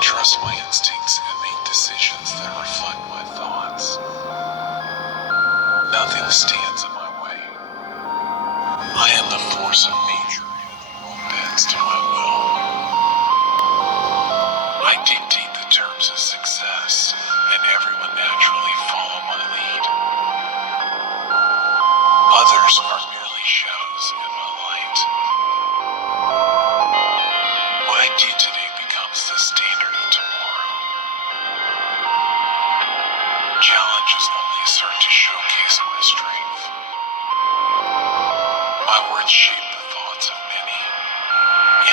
trust my instincts and make decisions that reflect my thoughts. Nothing stands in my way. I am the force of nature, and the world bends to my will. I dictate the terms of success, and everyone naturally follow my lead. Others are merely shadows in my light. What I do today becomes the standard of tomorrow. Challenges only serve to showcase my strength. My words shape the thoughts of many.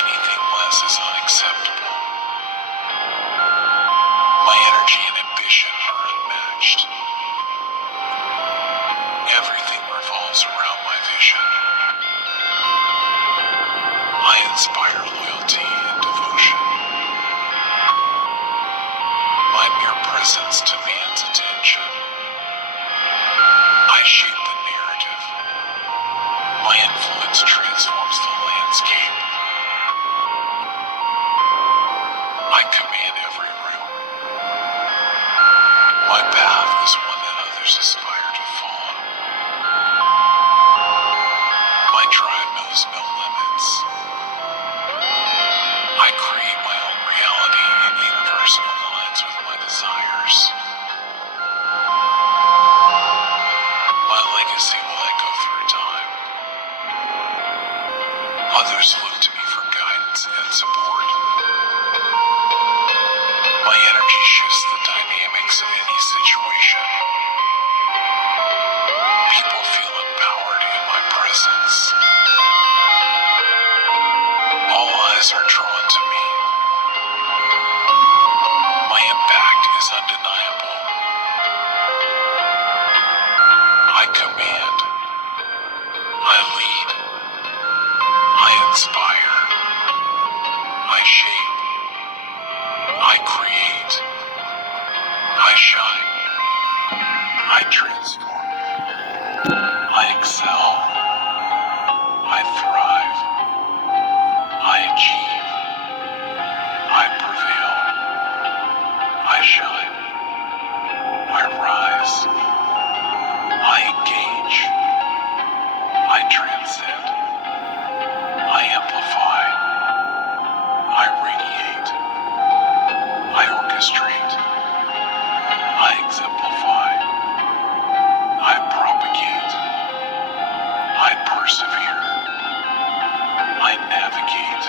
Anything less is unacceptable. My energy and ambition are unmatched. Everything revolves around my vision. I inspire loyalty and devotion. My mere presence demands attention. I shape the narrative. My influence transforms the landscape. I command every room. My path is one that others aspire to follow. My drive knows no limits. I create my own reality, and the universe aligns with my desires. My legacy will echo through time. Others look to me for guidance and support. My energy shifts the dynamics of any situation. People feel empowered in my presence. All eyes are drawn to me. My impact is undeniable. I command. I lead. I inspire. I shape. I create. I shine. I transform. I excel. I thrive. I achieve. I prevail. I shine. I rise. I engage. I transcend. I amplify. I radiate. I orchestrate. I exemplify. I propagate. I persevere. I navigate.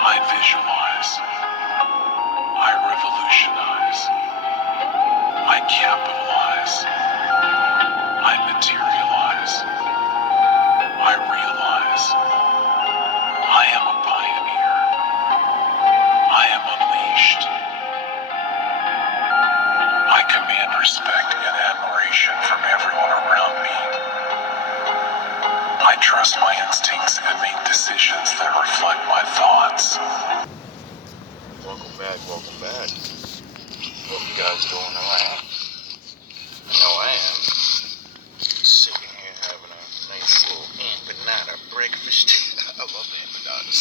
I visualize. I revolutionize. I capitalize. I materialize. I realize. I am a pioneer. I am unleashed. I command respect and admiration from everyone around me. I trust my instincts and make decisions that reflect my thoughts. Welcome back, welcome back. Hope you guys doing alright. I know I am. Sitting here having a nice little empanada breakfast. I love empanadas.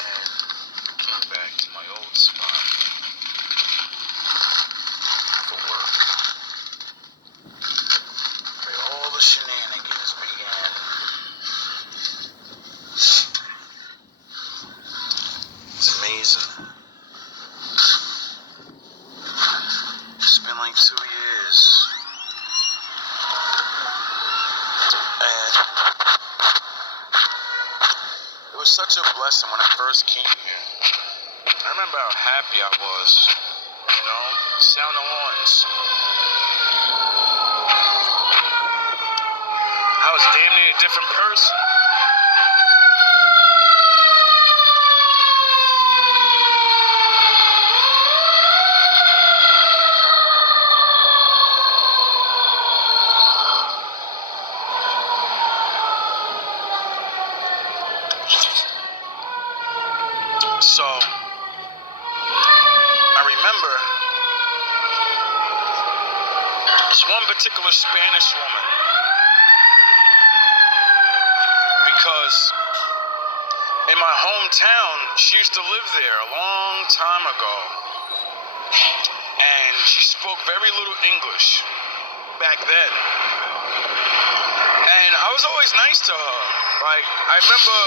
And came back to my old spot for work. Where all the shenanigans began. It's amazing. It's been like 2 years. And it was such a blessing when I first came here. I remember how happy I was. You know, sound the horns. I was damn near a different person. So, I remember this one particular Spanish woman, because in in my hometown, she used to live there a long time ago. And she spoke very little English back then. And I was always nice to her. Like, I remember,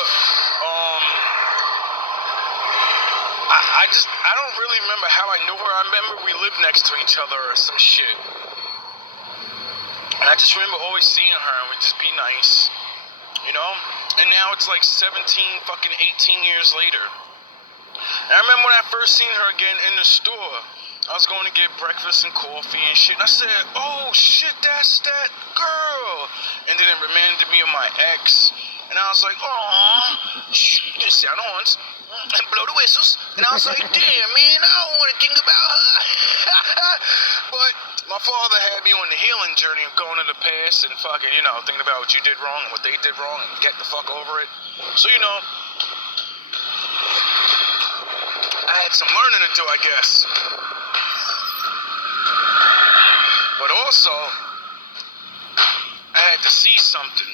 I don't really remember how I knew her. I remember we lived next to each other or some shit. And I just remember always seeing her and we'd just be nice, you know? And now it's like 18 years later. And I remember when I first seen her again in the store. I was going to get breakfast and coffee and shit. And I said, oh shit, that's that girl. And then it reminded me of my ex. And I was like, oh, you sound the horns and blow the whistles. And I was like, damn, man, I don't want to think about her. But my father had me on the healing journey of going to the past and fucking, you know, thinking about what you did wrong and what they did wrong and get the fuck over it. So, you know, I had some learning to do, I guess. But also, I had to see something.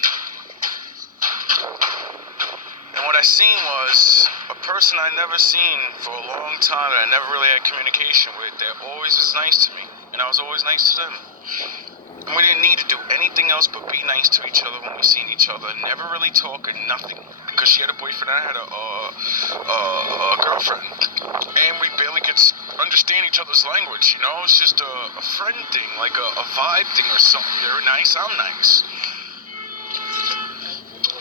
And what I seen was a person I never seen for a long time that I never really had communication with that always was nice to me. And I was always nice to them. And we didn't need to do anything else but be nice to each other when we seen each other. Never really talk or nothing. Because she had a boyfriend and I had a girlfriend. And we barely could understand each other's language, you know? It's just a friend thing, like a vibe thing or something. They're nice, I'm nice.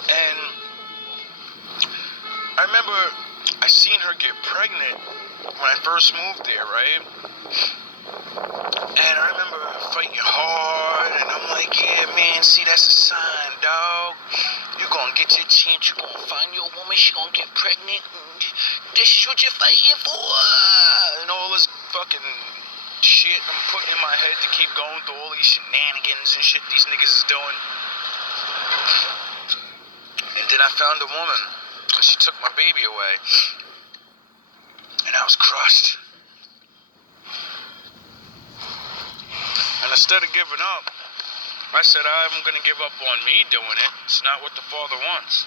And I remember I seen her get pregnant when I first moved there, right? And I remember fighting hard, and I'm like, yeah, man, see, that's a sign, dog. You're gonna get your chance, you're gonna find your woman, she's gonna get pregnant, and this is what you're fighting for, and all this fucking shit I'm putting in my head to keep going through all these shenanigans and shit these niggas is doing. And then I found a woman, and she took my baby away, and I was crushed. And instead of giving up, I said, I'm going to give up on me doing it. It's not what the Father wants.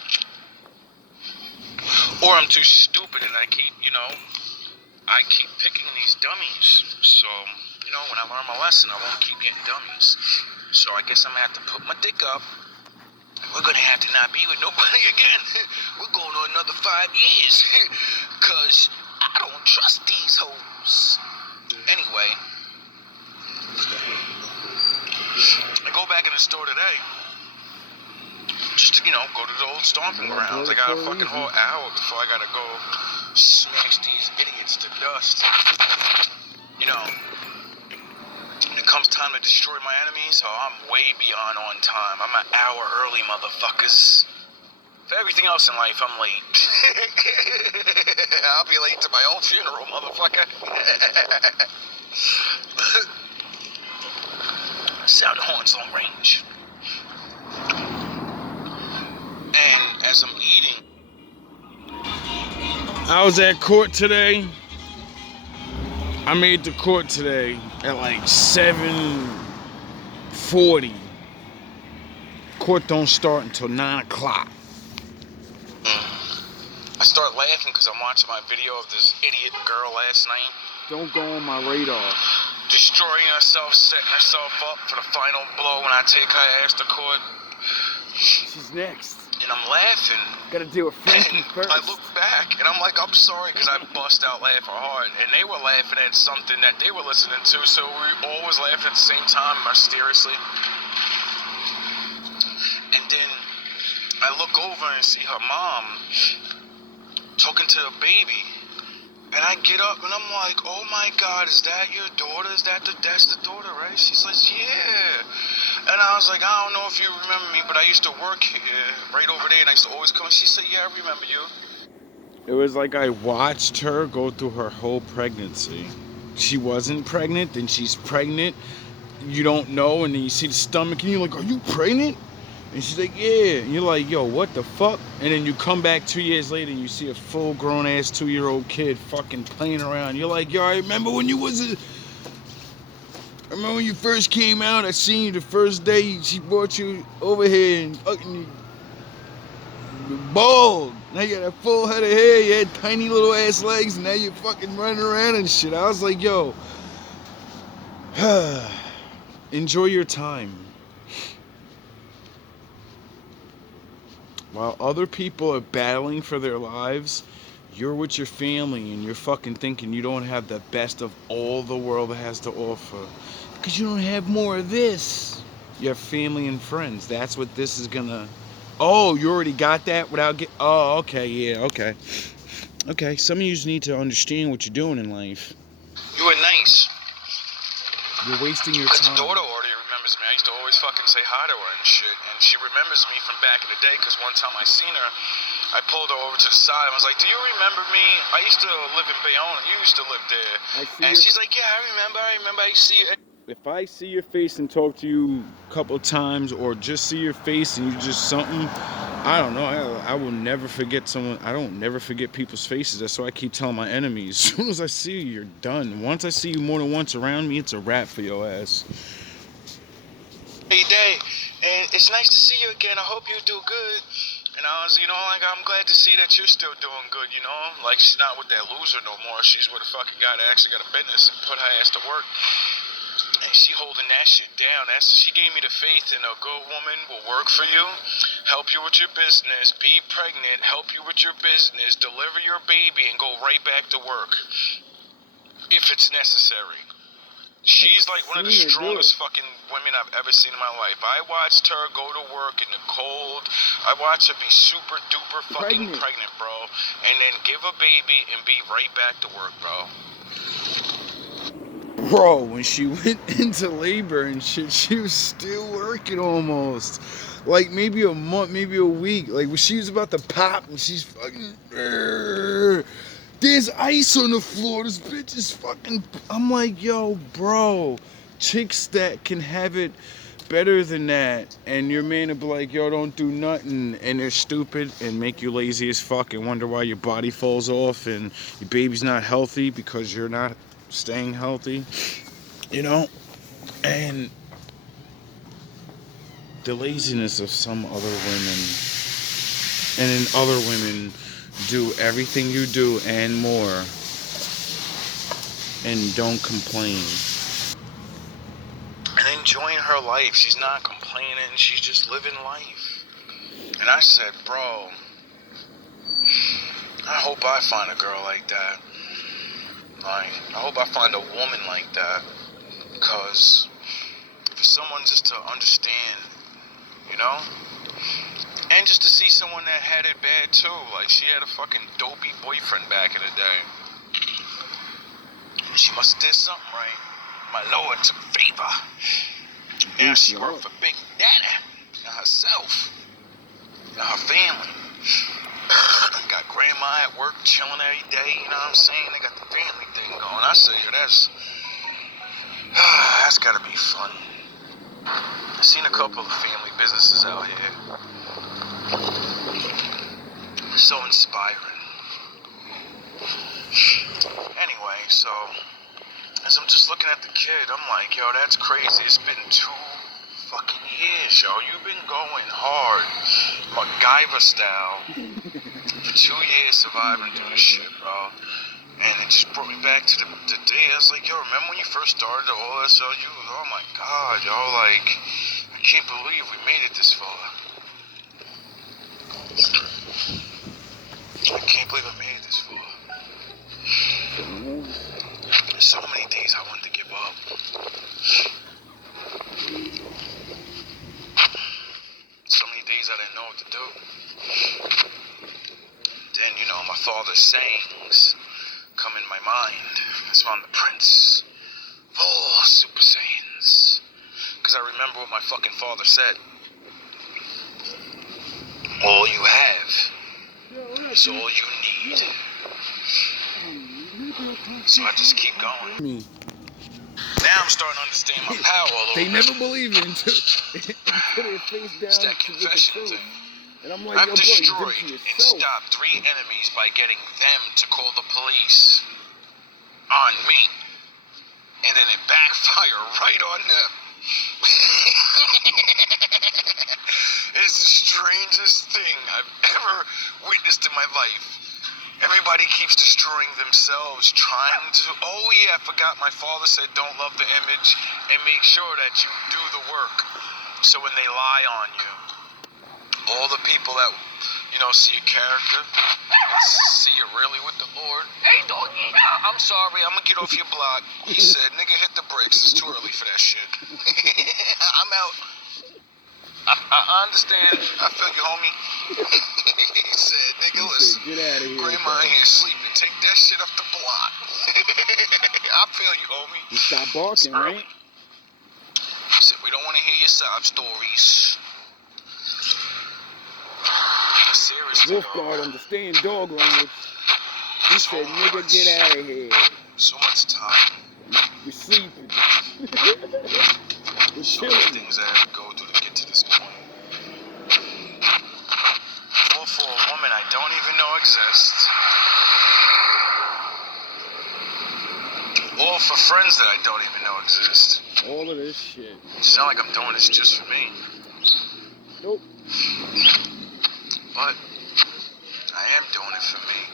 Or I'm too stupid and I keep picking these dummies. So, you know, when I learn my lesson, I won't keep getting dummies. So I guess I'm going to have to put my dick up. We're going to have to not be with nobody again. We're going on another 5 years. Because I don't trust these hoes. Anyway. I go back in the store today just to, you know, go to the old stomping grounds. I got a fucking whole hour before I gotta go smash these idiots to dust. You know, when it comes time to destroy my enemies, oh, I'm way beyond on time. I'm an hour early, motherfuckers. For everything else in life, I'm late. I'll be late to my own funeral, motherfucker. Sound horns long range. And as I'm eating, I was at court today. I made the court today at like 7:40. Court don't start until 9 o'clock. I start laughing because I'm watching my video of this idiot girl last night. Don't go on my radar. Destroying herself, setting herself up for the final blow when I take her ass to court. She's next. And I'm laughing. Gotta deal with Frankie first. I look back and I'm like, I'm sorry, because I bust out laughing hard. And they were laughing at something that they were listening to, so we all was laughing at the same time, mysteriously. And then I look over and see her mom talking to the baby. And I get up and I'm like, oh my God, is that your daughter? That's the daughter, right? She says, yeah. And I was like, I don't know if you remember me, but I used to work here, right over there, and I used to always come. She said, yeah, I remember you. It was like I watched her go through her whole pregnancy. She wasn't pregnant, then she's pregnant. You don't know, and then you see the stomach, and you're like, are you pregnant? And she's like, yeah. And you're like, yo, what the fuck? And then you come back 2 years later and you see a full grown ass 2-year-old kid fucking playing around. You're like, yo, I remember when you first came out. I seen you the first day she brought you over here and fucking bald. Now you got a full head of hair, you had tiny little ass legs, and now you're fucking running around and shit. I was like, yo, enjoy your time. While other people are battling for their lives, you're with your family and you're fucking thinking you don't have the best of all the world has to offer. Because you don't have more of this. You have family and friends. That's what this is gonna... Oh, you already got that without get... Oh, okay, yeah, okay. Okay, some of you need to understand what you're doing in life. You were nice. You're wasting your Because time. the daughter already remembers me. I used to always fucking say hi to her and shit. And she remembers me from back in the day because one time I seen her, I pulled her over to the side. I was like, do you remember me? I used to live in Bayonne. You used to live there. And she's like, yeah, I remember. I see you. If I see your face and talk to you a couple of times, or just see your face and you just something, I don't know. I will never forget someone. I don't never forget people's faces. That's why I keep telling my enemies, as soon as I see you, you're done. Once I see you more than once around me, it's a wrap for your ass. Hey, day, and it's nice to see you again. I hope you do good. And I was, like, I'm glad to see that you're still doing good, Like, she's not with that loser no more. She's with a fucking guy that actually got a business and put her ass to work. And she holding that shit down. She gave me the faith in a good woman will work for you, help you with your business, be pregnant, help you with your business, deliver your baby, and go right back to work. If it's necessary. She's like one of the strongest fucking women I've ever seen in my life. I watched her go to work in the cold. I watched her be super duper fucking pregnant, bro. And then give a baby and be right back to work, bro. Bro, when she went into labor and shit, she was still working almost. Like maybe a month, maybe a week. Like when she was about to pop and she's fucking... There's ice on the floor. This bitch is fucking... I'm like, yo, bro. Chicks that can have it better than that. And your man will be like, yo, don't do nothing. And they're stupid and make you lazy as fuck and wonder why your body falls off and your baby's not healthy because you're not staying healthy. And the laziness of some other women. And then other women do everything you do and more, and don't complain. And enjoying her life. She's not complaining. She's just living life. And I said, bro, I hope I find a girl like that. Like, I hope I find a woman like that. Because for someone just to understand, and just to see someone that had it bad too. Like, she had a fucking dopey boyfriend back in the day. She must have did something right. My Lord took favor. Now she worked for Big Daddy and herself and her family. Got grandma at work chilling every day, you know what I'm saying? They got the family thing going. I say, that's gotta be fun. I've seen a couple of family businesses out here. So inspiring. Anyway, so as I'm just looking at the kid, I'm like, yo, that's crazy. It's been 2 fucking years, yo. You've been going hard, MacGyver style, for 2 years surviving through this shit, bro. And it just brought me back to the day. I was like, yo, remember when you first started all this? Oh my God, yo, like, I can't believe we made it this far. I can't believe I made it this far. There's so many days I wanted to give up. So many days I didn't know what to do. Then, my father's sayings come in my mind. That's why I'm the prince of all Super Saiyans. Because I remember what my fucking father said. All you have is all you need. So I just keep going. Now I'm starting to understand my power a little bit. They never believe it until they face down it's that confession thing. And I'm like, I've destroyed and stopped 3 enemies by getting them to call the police on me. And then it backfired right on them. It's the strangest thing I've ever witnessed in my life. Everybody keeps destroying themselves, trying to... Oh yeah, I forgot my father said don't love the image and make sure that you do the work. So when they lie on you, all the people that, see a character, see you really with the Lord. Hey, doggy, I'm sorry, I'm gonna get off your block. He said, nigga, hit the brakes. It's too early for that shit. I'm out. I understand. I feel you, homie. He said, nigga, listen, Get out of here. grandma in here sleeping. Take that shit off the block. I feel you, homie. You stop barking, right? He said, we don't want to hear your sob stories. Seriously, Wolfgang understand dog language. He said, nigga, get out of here. So much time. You're sleeping. We're So chilling. many things I had to go through to get to this point. All for a woman I don't even know exists. All for friends that I don't even know exist. All of this shit. It's not like I'm doing this just for me. Nope. But I am doing it for me.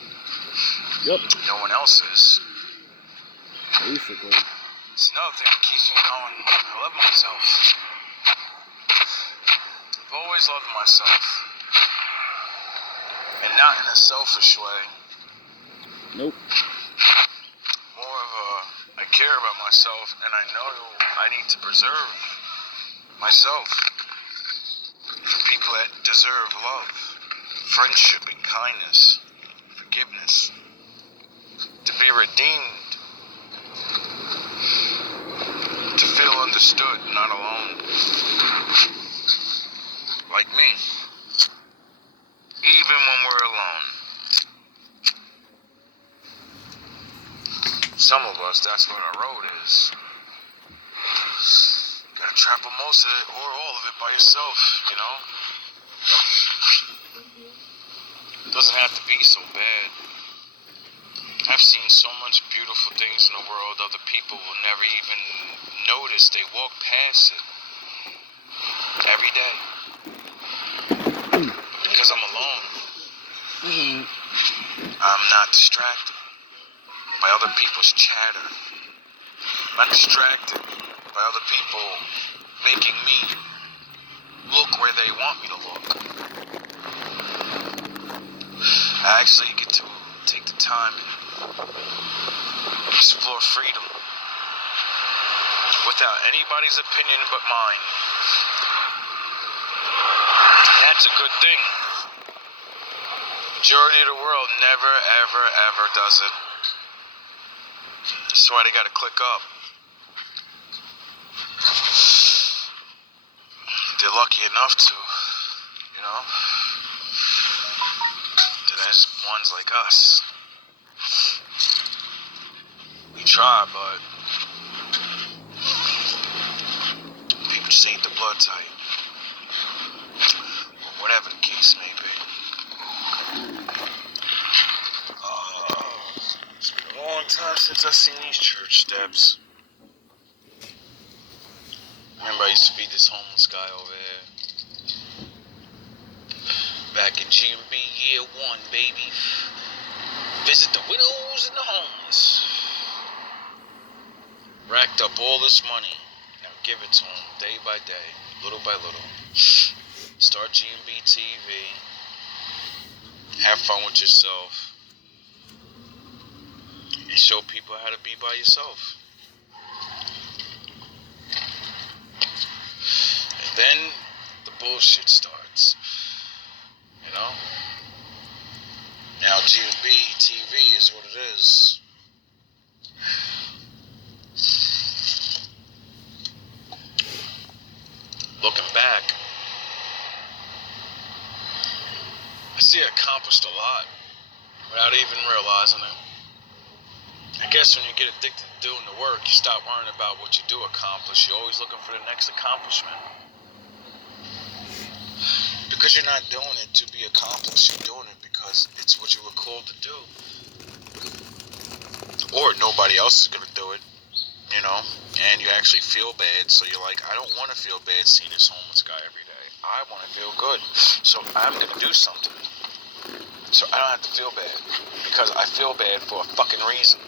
Yep. No one else is. Basically. It's another thing that keeps me going. I love myself. I've always loved myself. And not in a selfish way. Nope. More of I care about myself, and I know I need to preserve myself for people that deserve love, friendship, and kindness, forgiveness, to be redeemed, to feel understood, not alone, like me, even when we're alone. Some of us, that's what our road is. You gotta travel most of it or all of it by yourself, It doesn't have to be so bad. I've seen so much beautiful things in the world other people will never even notice. They walk past it every day. Because I'm alone. I'm not distracted by other people's chatter. I'm not distracted by other people making me look where they want me to look. I actually get to take the time and explore freedom without anybody's opinion but mine. And that's a good thing. Majority of the world never, ever, ever does it. That's why they gotta click up. They're lucky enough to, There's ones like us. We try, but people just ain't the blood type. Or whatever the case may be. It's been a long time since I've seen these church steps. Remember I used to feed this homeless guy over here. Back in GMB year 1, baby. Visit the widows and the homeless. Racked up all this money. Now give it to them day by day, little by little. Start GMB TV. Have fun with yourself. And show people how to be by yourself. And then the bullshit starts. Now GMB TV is what it is. Looking back, I see I accomplished a lot without even realizing it. I guess when you get addicted to doing the work, you stop worrying about what you do accomplish. You're always looking for the next accomplishment. Because you're not doing it to be accomplished, you're doing it because it's what you were called to do. Or nobody else is going to do it, and you actually feel bad, so you're like, I don't want to feel bad seeing this homeless guy every day. I want to feel good. So I'm going to do something. So I don't have to feel bad. Because I feel bad for a fucking reason.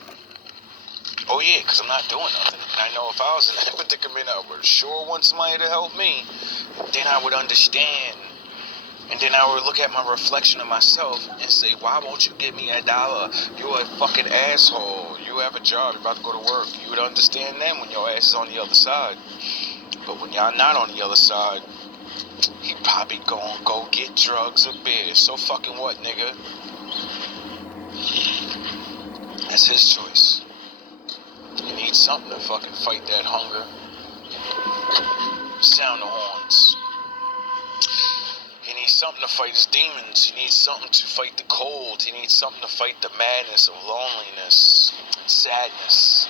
Oh yeah, because I'm not doing nothing. And I know if I was in that predicament, I would sure want somebody to help me. Then I would understand. And then I would look at my reflection of myself and say, why won't you give me $1? You're a fucking asshole. You have a job. You're about to go to work. You would understand then when your ass is on the other side. But when y'all not on the other side, he probably gonna go get drugs or beer. So fucking what, nigga? That's his choice. He needs something to fucking fight that hunger. Sound the horns. He needs something to fight his demons. He needs something to fight the cold. He needs something to fight the madness of loneliness and sadness.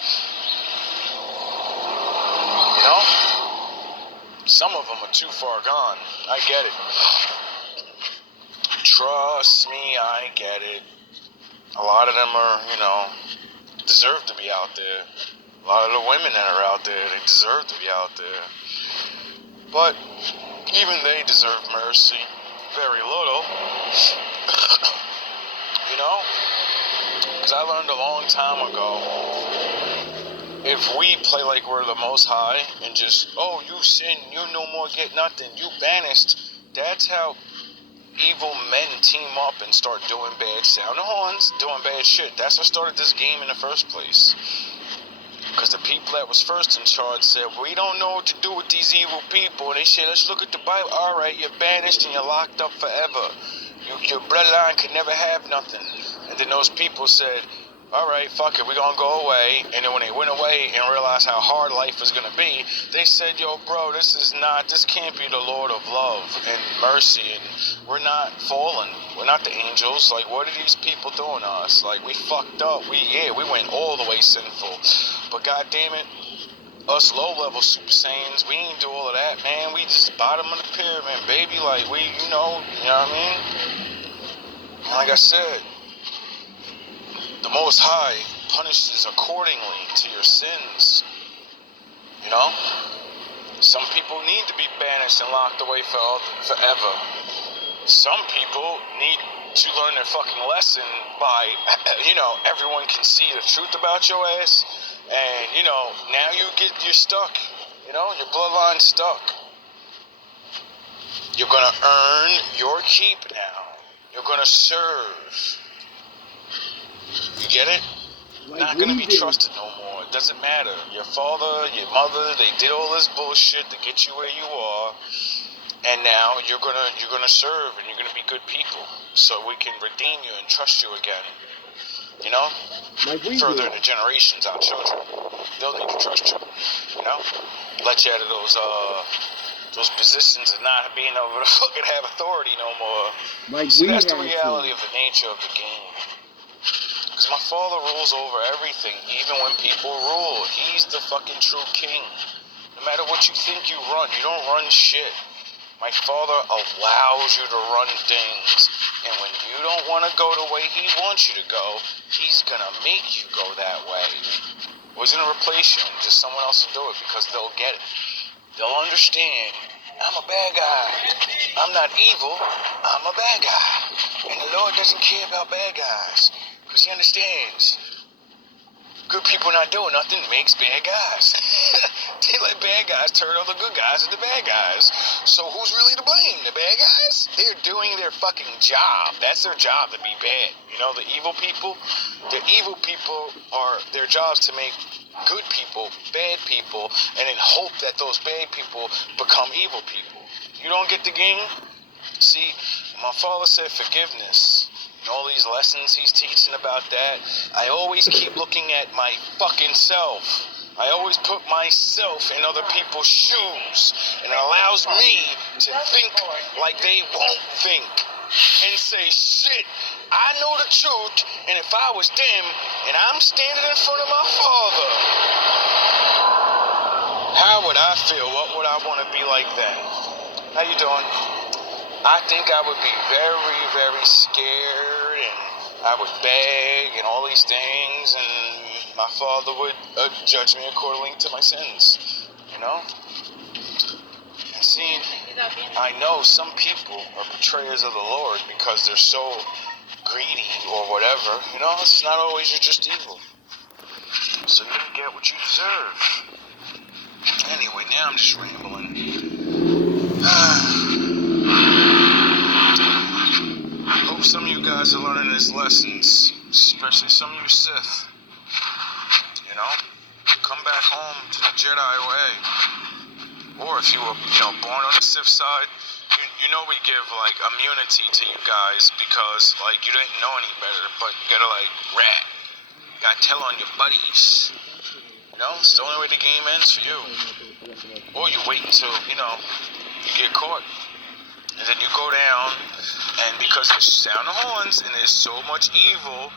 You know? Some of them are too far gone. I get it. Trust me, I get it. A lot of them are, deserve to be out there. A lot of the women that are out there, they deserve to be out there. But even they deserve mercy. Very little. Because I learned a long time ago, if we play like we're the Most High and just, oh, you sin, you no more get nothing, you banished, that's how evil men team up and start doing bad sound the horns, doing bad shit. That's what started this game in the first place. Because the people that was first in charge said, we don't know what to do with these evil people. And they said, let's look at the Bible. All right, you're banished and you're locked up forever. Your bloodline could never have nothing. And then those people said, all right, fuck it, we're going to go away. And then when they went away and realized how hard life is going to be, they said, yo, bro, this can't be the Lord of love and mercy. And we're not fallen. We're not the angels. Like, what are these people doing to us? Like, we fucked up. We went all the way sinful. But God damn it, us low-level Super Saiyans, we ain't do all of that, man. We just bottom of the pyramid, baby. Like, you know what I mean? And like I said, the Most High punishes accordingly to your sins. Some people need to be banished and locked away forever. Some people need to learn their fucking lesson by, everyone can see the truth about your ass. And, now you're stuck. Your bloodline's stuck. You're going to earn your keep now. You're going to serve. You get it? Not going to be trusted no more. It doesn't matter. Your father, your mother, they did all this bullshit to get you where you are. And now you're gonna serve and you're gonna be good people. So we can redeem you and trust you again. Further in the generations, our children, they'll need to trust you. Let you out of those positions of not being able to fucking have authority no more. See, that's the reality of the nature of the game. Because my father rules over everything, even when people rule. He's the fucking true king. No matter what you think you run, you don't run shit. My father allows you to run things. And when you don't want to go the way he wants you to go, he's going to make you go that way. Or he's going to replace you and just someone else to do it because they'll get it. They'll understand, I'm a bad guy. I'm not evil. I'm a bad guy. And the Lord doesn't care about bad guys because he understands. Good people not doing nothing makes bad guys. They let bad guys turn other good guys into bad guys. So who's really to blame? The bad guys? They're doing their fucking job. That's their job, to be bad. The evil people are their jobs to make good people bad people and then hope that those bad people become evil people. You don't get the game? See, my father said forgiveness. And all these lessons he's teaching about that, I always keep looking at my fucking self. I always put myself in other people's shoes, and it allows me to think like they won't think, and say, shit, I know the truth, and if I was them, and I'm standing in front of my father, how would I feel? What would I want to be like then? How you doing? I think I would be very, very scared, and I would beg and all these things, and my father would judge me accordingly to my sins, And see, I know some people are betrayers of the Lord because they're so greedy or whatever. You know, it's not always you're just evil. So you're gonna get what you deserve. Anyway, now I'm just rambling. Hope some of you guys are learning these lessons, especially some of you Sith. You know, come back home to the Jedi way. Or if you were, born on the Sith side, you know we give, like, immunity to you guys because, like, you didn't know any better, but you gotta, like, rat. You gotta tell on your buddies. You know, it's the only way the game ends for you. Or you wait until, you get caught. And then you go down, and because there's sound of horns, and there's so much evil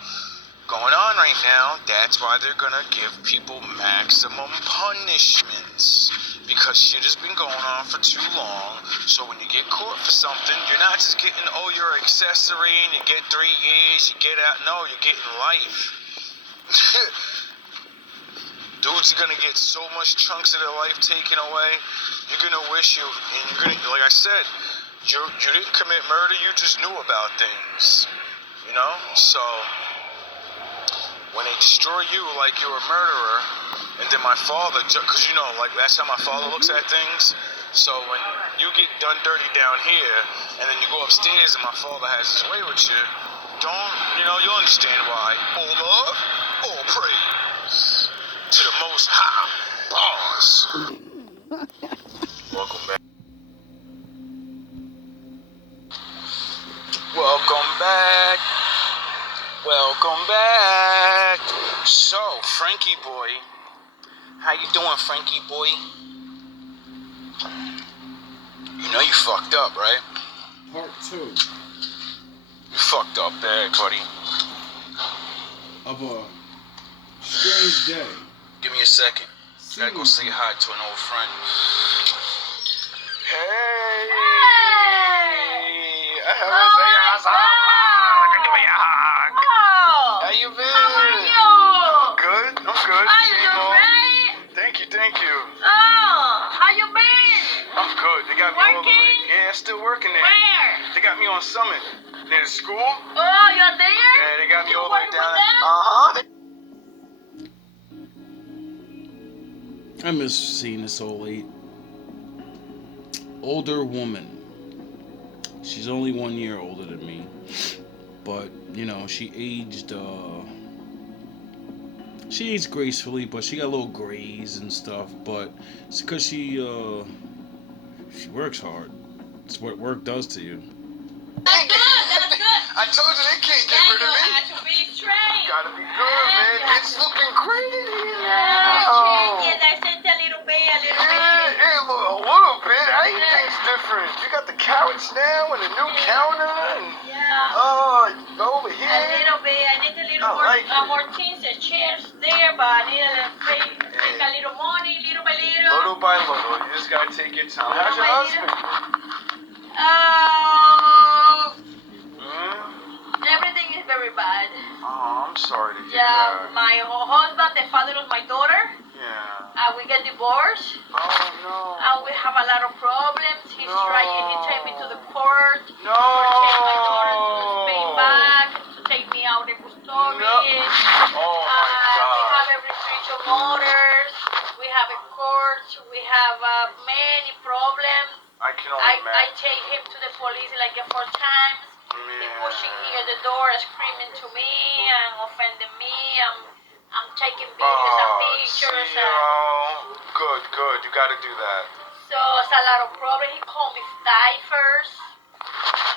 going on right now, that's why they're gonna give people maximum punishments. Because shit has been going on for too long. So when you get caught for something, you're not just getting, you're an accessory and you get 3 years, you get out. No, you're getting life. Dudes are gonna get so much chunks of their life taken away. You're gonna wish and you're gonna, like I said, you didn't commit murder, you just knew about things. So when they destroy you like you're a murderer, and then my father, because like that's how my father looks at things. So when you get done dirty down here, and then you go upstairs and my father has his way with you, you'll understand why. All love, all praise to the Most High. Pause. Welcome back. Welcome back. Welcome back. So, Frankie boy, how you doing, Frankie boy? You know you fucked up, right? Part 2 You fucked up bad, buddy. of a strange day. Give me a second. Gotta go say hi to an old friend. Hey! I haven't said hi. Give me a hug. How you been? How are you? I'm good. Are you doing great? Thank you. How you been? I'm good. They got me all the way. Working? Yeah, still working there. Where? They got me on Summit. Near the school. Oh, you're there? Yeah, they got me You all the way work down with there. them? I miss seeing this older woman. She's only 1 year older than me, but she aged. She aged gracefully, but she got little grays and stuff. But it's because she works hard. It's what work does to you. That's good. I told you they can't get Now rid you of me. have to be straight. Gotta be good, man. Yeah. It's looking great in here Yeah, now. change it. I sent a little bit. Yeah, hey, look, a little bit. Everything's different. You got the carrots now and the new counter and over here. A little bit. I need a little more things and chairs there, but I need to take a little money, little by little. Little by little, you just gotta take your time. How's your husband? Everything is very bad. Oh, I'm sorry to hear Yeah, that. my husband, the father of my daughter, Yeah. we get divorced. Oh, no. We have a lot of problems. He take me to the court. No. Take my daughter to Spain back, to take me out in custody. No. Oh, my God. We have a restriction orders. We have a court. We have many problems. I can only I imagine. take him to the police like 4 times. He pushing here the door, screaming to me and offending me. I'm taking videos and pictures. Good. You gotta do that. So it's a lot of problem. He called me divers.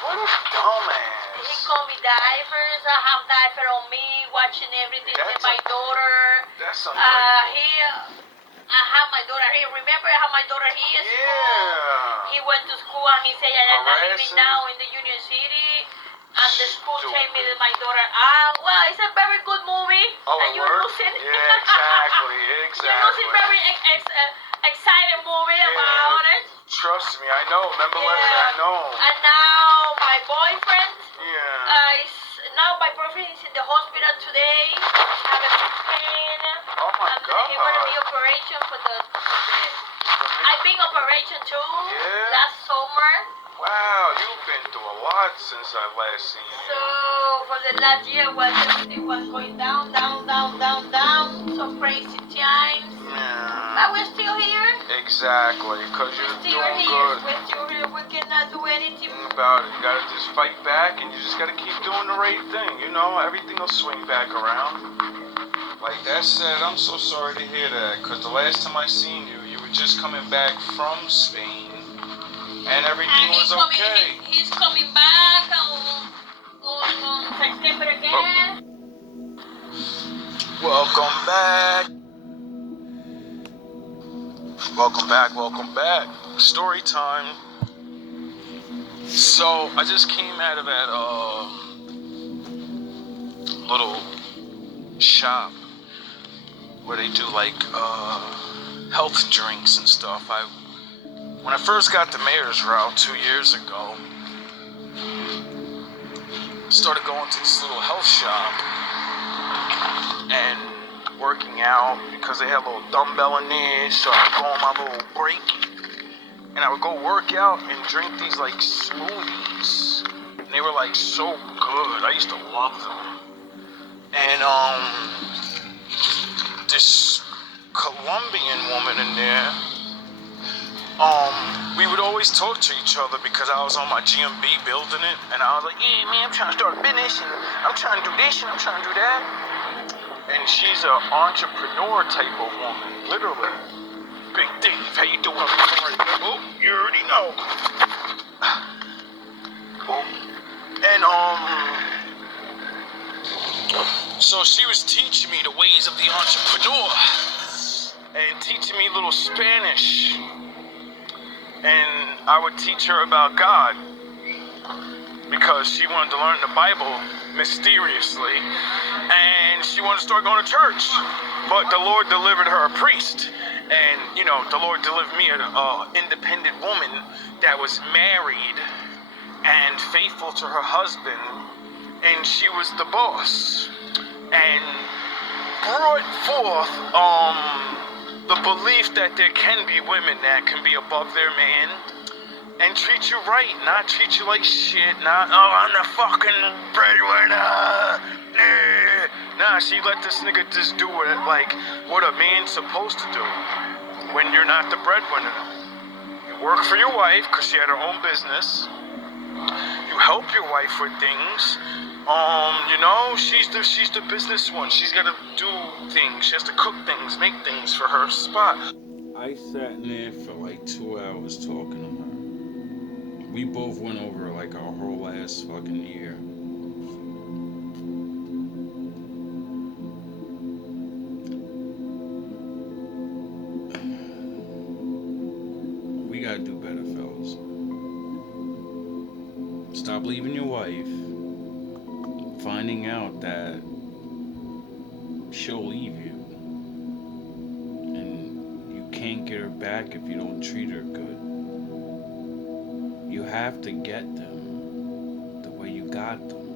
What a dumbass. He called me divers. I have diver on me, watching everything with my daughter. That's ungrateful. I have my daughter here. Remember I have my daughter here at school? Yeah. He went to school and he said, I'm not living Harassing. now in the Union City. And the school Stupid. told me that my daughter, well, it's a very good movie. Oh, and it you're worked? losing. Yeah, exactly. You're losing very exciting movie about it. Trust me, I know. Remember Yeah. I know. And now my boyfriend, Yeah. now my boyfriend is in the hospital today. Having pain. Oh my And God. he wanted me operation for the I've been operation too. Yeah. Last summer. you've been through a lot since I last seen you. So for the last year, everything was going down, so crazy times. Yeah. But we're still here. Exactly, because We're you're still doing here. good. We're still here. We cannot do anything. About it. You gotta just fight back, and you just gotta keep doing the right thing. You know, everything will swing back around. Like that said, I'm so sorry to hear that, because the last time I seen you, you were just coming back from Spain, and everything And was okay. he's coming back on September again. Welcome back. Welcome back, welcome back. Story time. So, I just came out of that little shop where they do like health drinks and stuff. When I first got the mayor's route 2 years ago, started going to this little health shop and working out because they had a little dumbbell in there, so I'd go on my little break and I would go work out and drink these like smoothies, and they were like so good. I used to love them. And this Colombian woman in there, we would always talk to each other because I was on my GMB building it, and I was like, yeah man, I'm trying to start a business, and I'm trying to do this, and I'm trying to do that. And she's an entrepreneur type of woman, literally. Big Dave, how you doing? Oh, you already know. Oh. And so she was teaching me the ways of the entrepreneur, and teaching me little Spanish. And I would teach her about God, because she wanted to learn the Bible mysteriously, and she wanted to start going to church. But the Lord delivered her a priest, and you know, the Lord delivered me an independent woman that was married and faithful to her husband, and she was the boss, and brought forth the belief that there can be women that can be above their man and treat you right, not treat you like shit, not, oh, I'm the fucking breadwinner. Nah, she let this nigga just do what a man's supposed to do when you're not the breadwinner. You work for your wife because she had her own business. You help your wife with things. You know, she's the business one. She's got to do things. She has to cook things, make things for her spot. I sat in there for like 2 hours talking to her. We both went over like our whole last fucking year. We gotta do better, fellas. Stop leaving your wife, finding out that she'll leave you, and you can't get her back if you don't treat her good. You have to get them the way you got them.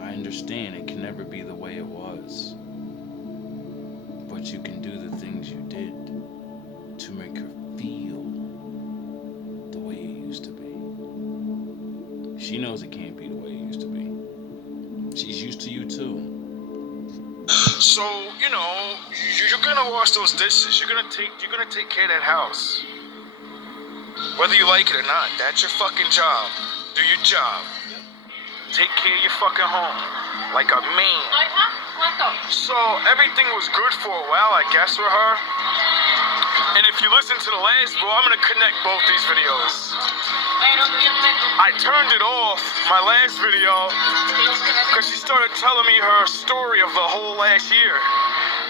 I understand it can never be the way it was, but you can do the things you did to make her feel the way you used to be. She knows it can't be the way it used to be. She's used to you too. So, you know, you're gonna wash those dishes. You're gonna take care of that house. Whether you like it or not, that's your fucking job. Do your job. Take care of your fucking home like a man. So everything was good for a while, I guess, with her. And if you listen to the last video, I'm gonna connect both these videos. I turned it off, my last video, because she started telling me her story of the whole last year.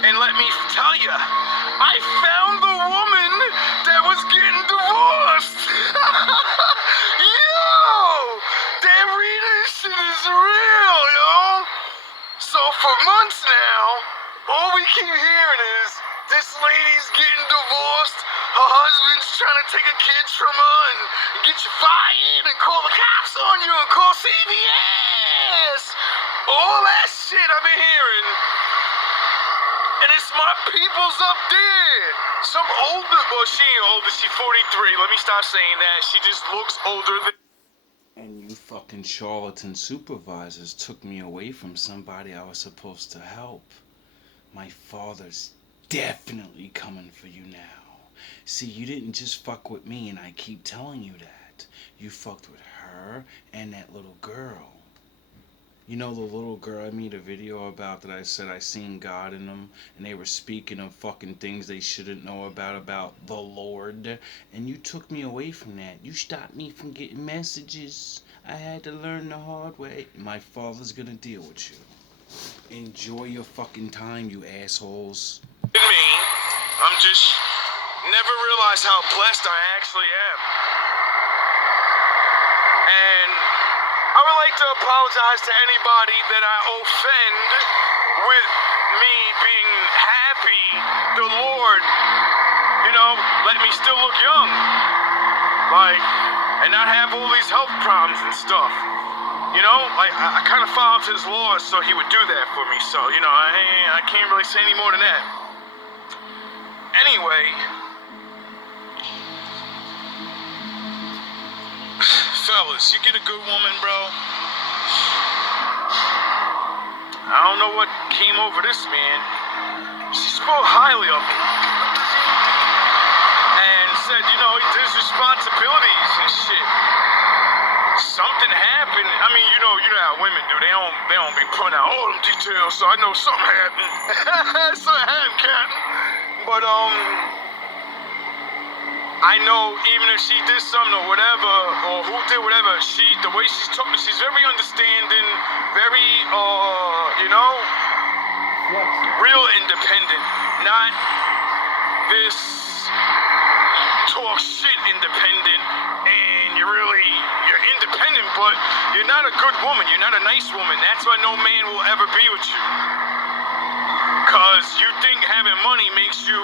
And let me tell you, I found the woman that was getting divorced. Yo! That reading shit is real, yo! So for months now, all we keep hearing is, this lady's getting divorced, her husband's trying to take her kids from her and get you fired and call the cops on you and call CBS. All that shit I've been hearing. And it's my people's up there. Some older, well, she ain't older, she 43. Let me stop saying that. She just looks older than. And you fucking charlatan supervisors took me away from somebody I was supposed to help. My father's definitely coming for you now. See, you didn't just fuck with me, and I keep telling you that. You fucked with her and that little girl. You know the little girl I made a video about that I said I seen God in them, and they were speaking of fucking things they shouldn't know about the Lord, and you took me away from that. You stopped me from getting messages. I had to learn the hard way. My father's gonna deal with you. Enjoy your fucking time, you assholes. Me, I'm just never realized how blessed I actually am. And I would like to apologize to anybody that I offend with me being happy the Lord, let me still look young. And not have all these health problems and stuff. I kind of followed his laws so he would do that for me. So, I can't really say any more than that. Anyway, fellas, you get a good woman, bro. I don't know what came over this man. She spoke highly of him. And said, he does responsibilities and shit. Something happened. I mean, you know how women do. They don't be putting out all them details, so I know something happened. Something happened, Captain. But I know even if she did something or whatever, or who did whatever, the way she's talking, she's very understanding, very real independent, not this talk shit independent, and you're independent, but you're not a good woman, you're not a nice woman. That's why no man will ever be with you. Cause you think having money makes you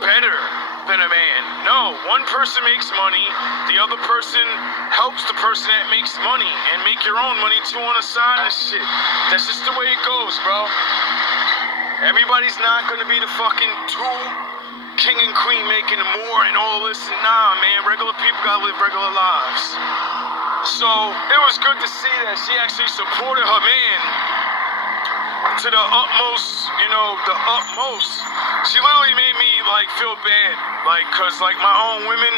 better than a man. No, one person makes money, the other person helps the person that makes money, and make your own money too on the side and shit. That's just the way it goes, bro. Everybody's not gonna be the fucking king and queen making more and all this. Nah, man, regular people gotta live regular lives. So it was good to see that she actually supported her man to the utmost, the utmost. She literally made me feel bad, cause my own women,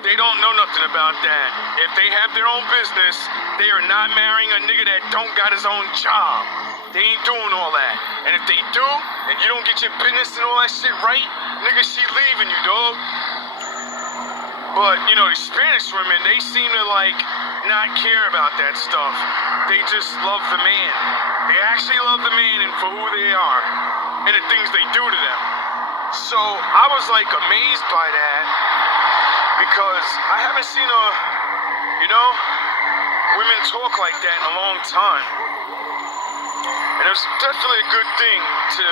they don't know nothing about that. If they have their own business, they are not marrying a nigga that don't got his own job. They ain't doing all that. And if they do, and you don't get your business and all that shit right, nigga, she leaving you, dog. But, the Spanish women, they seem to, not care about that stuff. They just love the man. They actually love the man and for who they are and the things they do to them. So, I was, amazed by that because I haven't seen women talk like that in a long time. And it was definitely a good thing to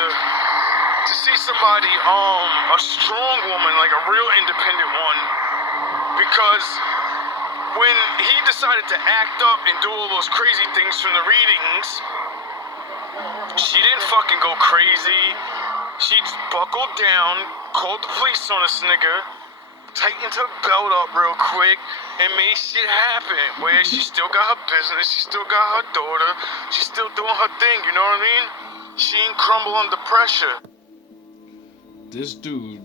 see somebody, a strong woman, a real independent one, because when he decided to act up and do all those crazy things from the readings, she didn't fucking go crazy. She buckled down, called the police on this nigga, tightened her belt up real quick, and made shit happen. Where she still got her business, she still got her daughter, she's still doing her thing, you know what I mean? She ain't crumble under pressure. This dude,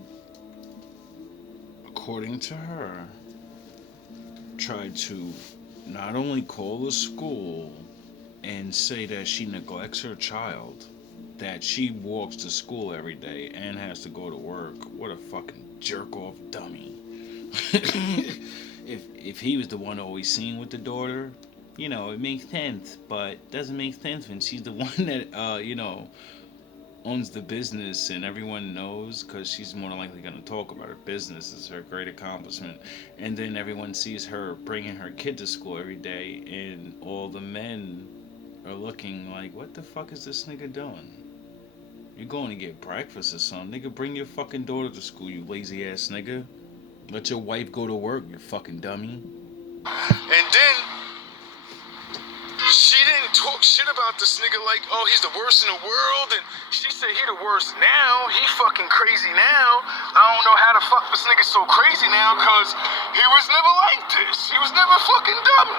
according to her, tried to not only call the school and say that she neglects her child, that she walks to school every day and has to go to work. What a fucking jerk-off dummy. If he was the one always seen with the daughter, it makes sense, but doesn't make sense when she's the one that, owns the business and everyone knows, because she's more than likely going to talk about her business as her great accomplishment, and then everyone sees her bringing her kid to school every day, and all the men are looking like, what the fuck is this nigga doing? You're going to get breakfast or something. Nigga, bring your fucking daughter to school, you lazy ass nigga. Let your wife go to work, you fucking dummy. And then she didn't talk shit about this nigga like, oh, he's the worst in the world, and she said he the worst now. He fucking crazy now. I don't know how the fuck this nigga so crazy now, cause he was never like this. He was never fucking dumb.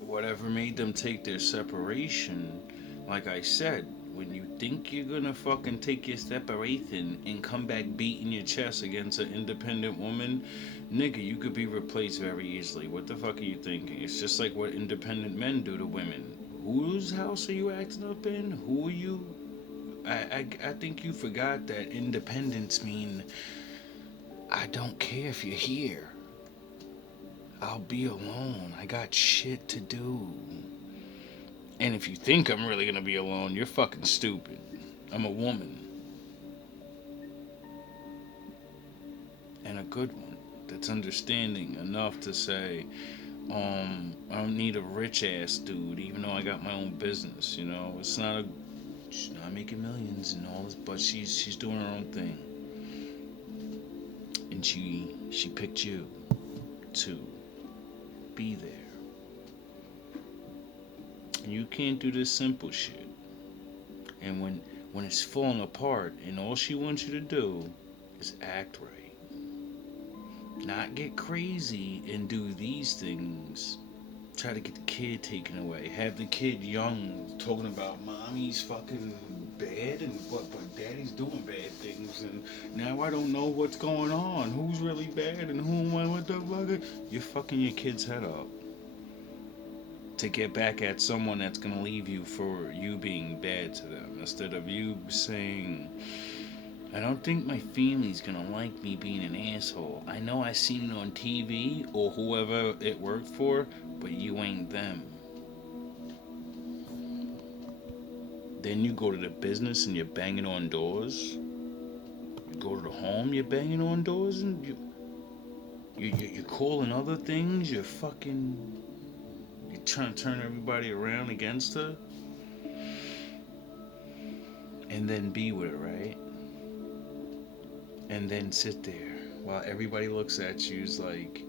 Whatever made them take their separation, like I said, when you think you're gonna fucking take your separation and come back beating your chest against an independent woman, nigga, you could be replaced very easily. What the fuck are you thinking? It's just like what independent men do to women. Whose house are you acting up in? Who are you? I think you forgot that independence mean I don't care if you're here. I'll be alone. I got shit to do. And if you think I'm really gonna be alone, you're fucking stupid. I'm a woman. And a good one that's understanding enough to say, I don't need a rich ass dude, even though I got my own business, you know. She's not making millions and all this, but she's doing her own thing. And she picked you to be there. And you can't do this simple shit. And when it's falling apart and all she wants you to do is act right. Not get crazy and do these things. Try to get the kid taken away. Have the kid young talking about mommy's fucking bad and but daddy's doing bad things and now I don't know what's going on. Who's really bad and what the fuck? You're fucking your kid's head up. To get back at someone that's gonna leave you for you being bad to them. Instead of you saying, I don't think my family's gonna like me being an asshole. I know I seen it on TV or whoever it worked for, but you ain't them. Then you go to the business and you're banging on doors. You go to the home, you're banging on doors and you're calling other things. You're trying to turn everybody around against her. And then be with her, right? And then sit there while everybody looks at you is like,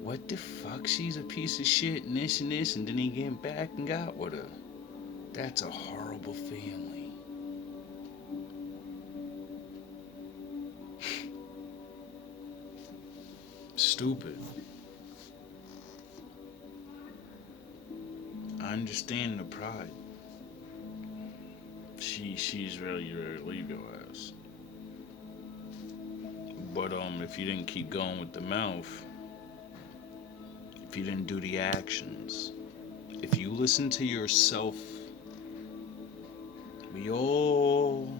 what the fuck? She's a piece of shit and this, and then he came back and got with her. That's a horrible family. Stupid. I understand the pride. She's ready to leave your ass. But if you didn't keep going with the mouth, if you didn't do the actions, if you listen to yourself, we all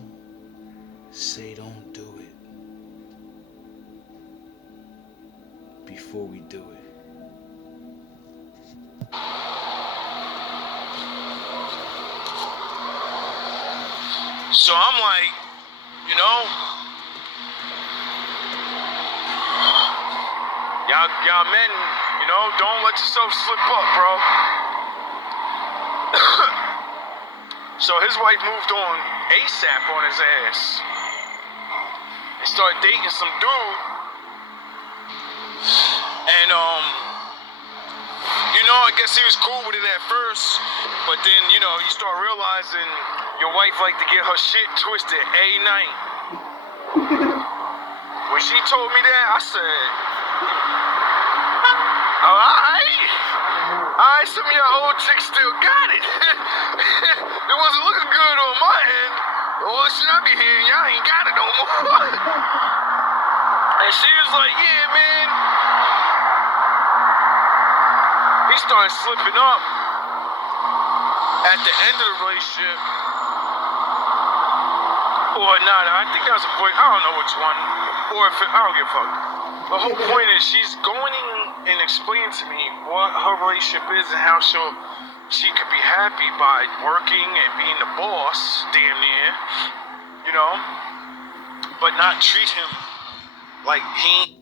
say don't do it before we do it. So I'm like, you know, y'all men, you know, don't let yourself slip up, bro. So his wife moved on ASAP on his ass. They started dating some dude. And, you know, I guess he was cool with it at first. But then, you know, you start realizing your wife like to get her shit twisted a night. When she told me that, I said, alright, some of your old chicks still got it. It wasn't looking good on my end. All the shit I be hearing, y'all ain't got it no more. And she was like, yeah, man. He started slipping up at the end of the relationship. Or not, I think that was a point, I don't know which one. Or if it, I don't give a fuck. The whole point is she's going in and explaining to me what her relationship is and how she could be happy by working and being the boss, damn near, you know, but not treat him like he...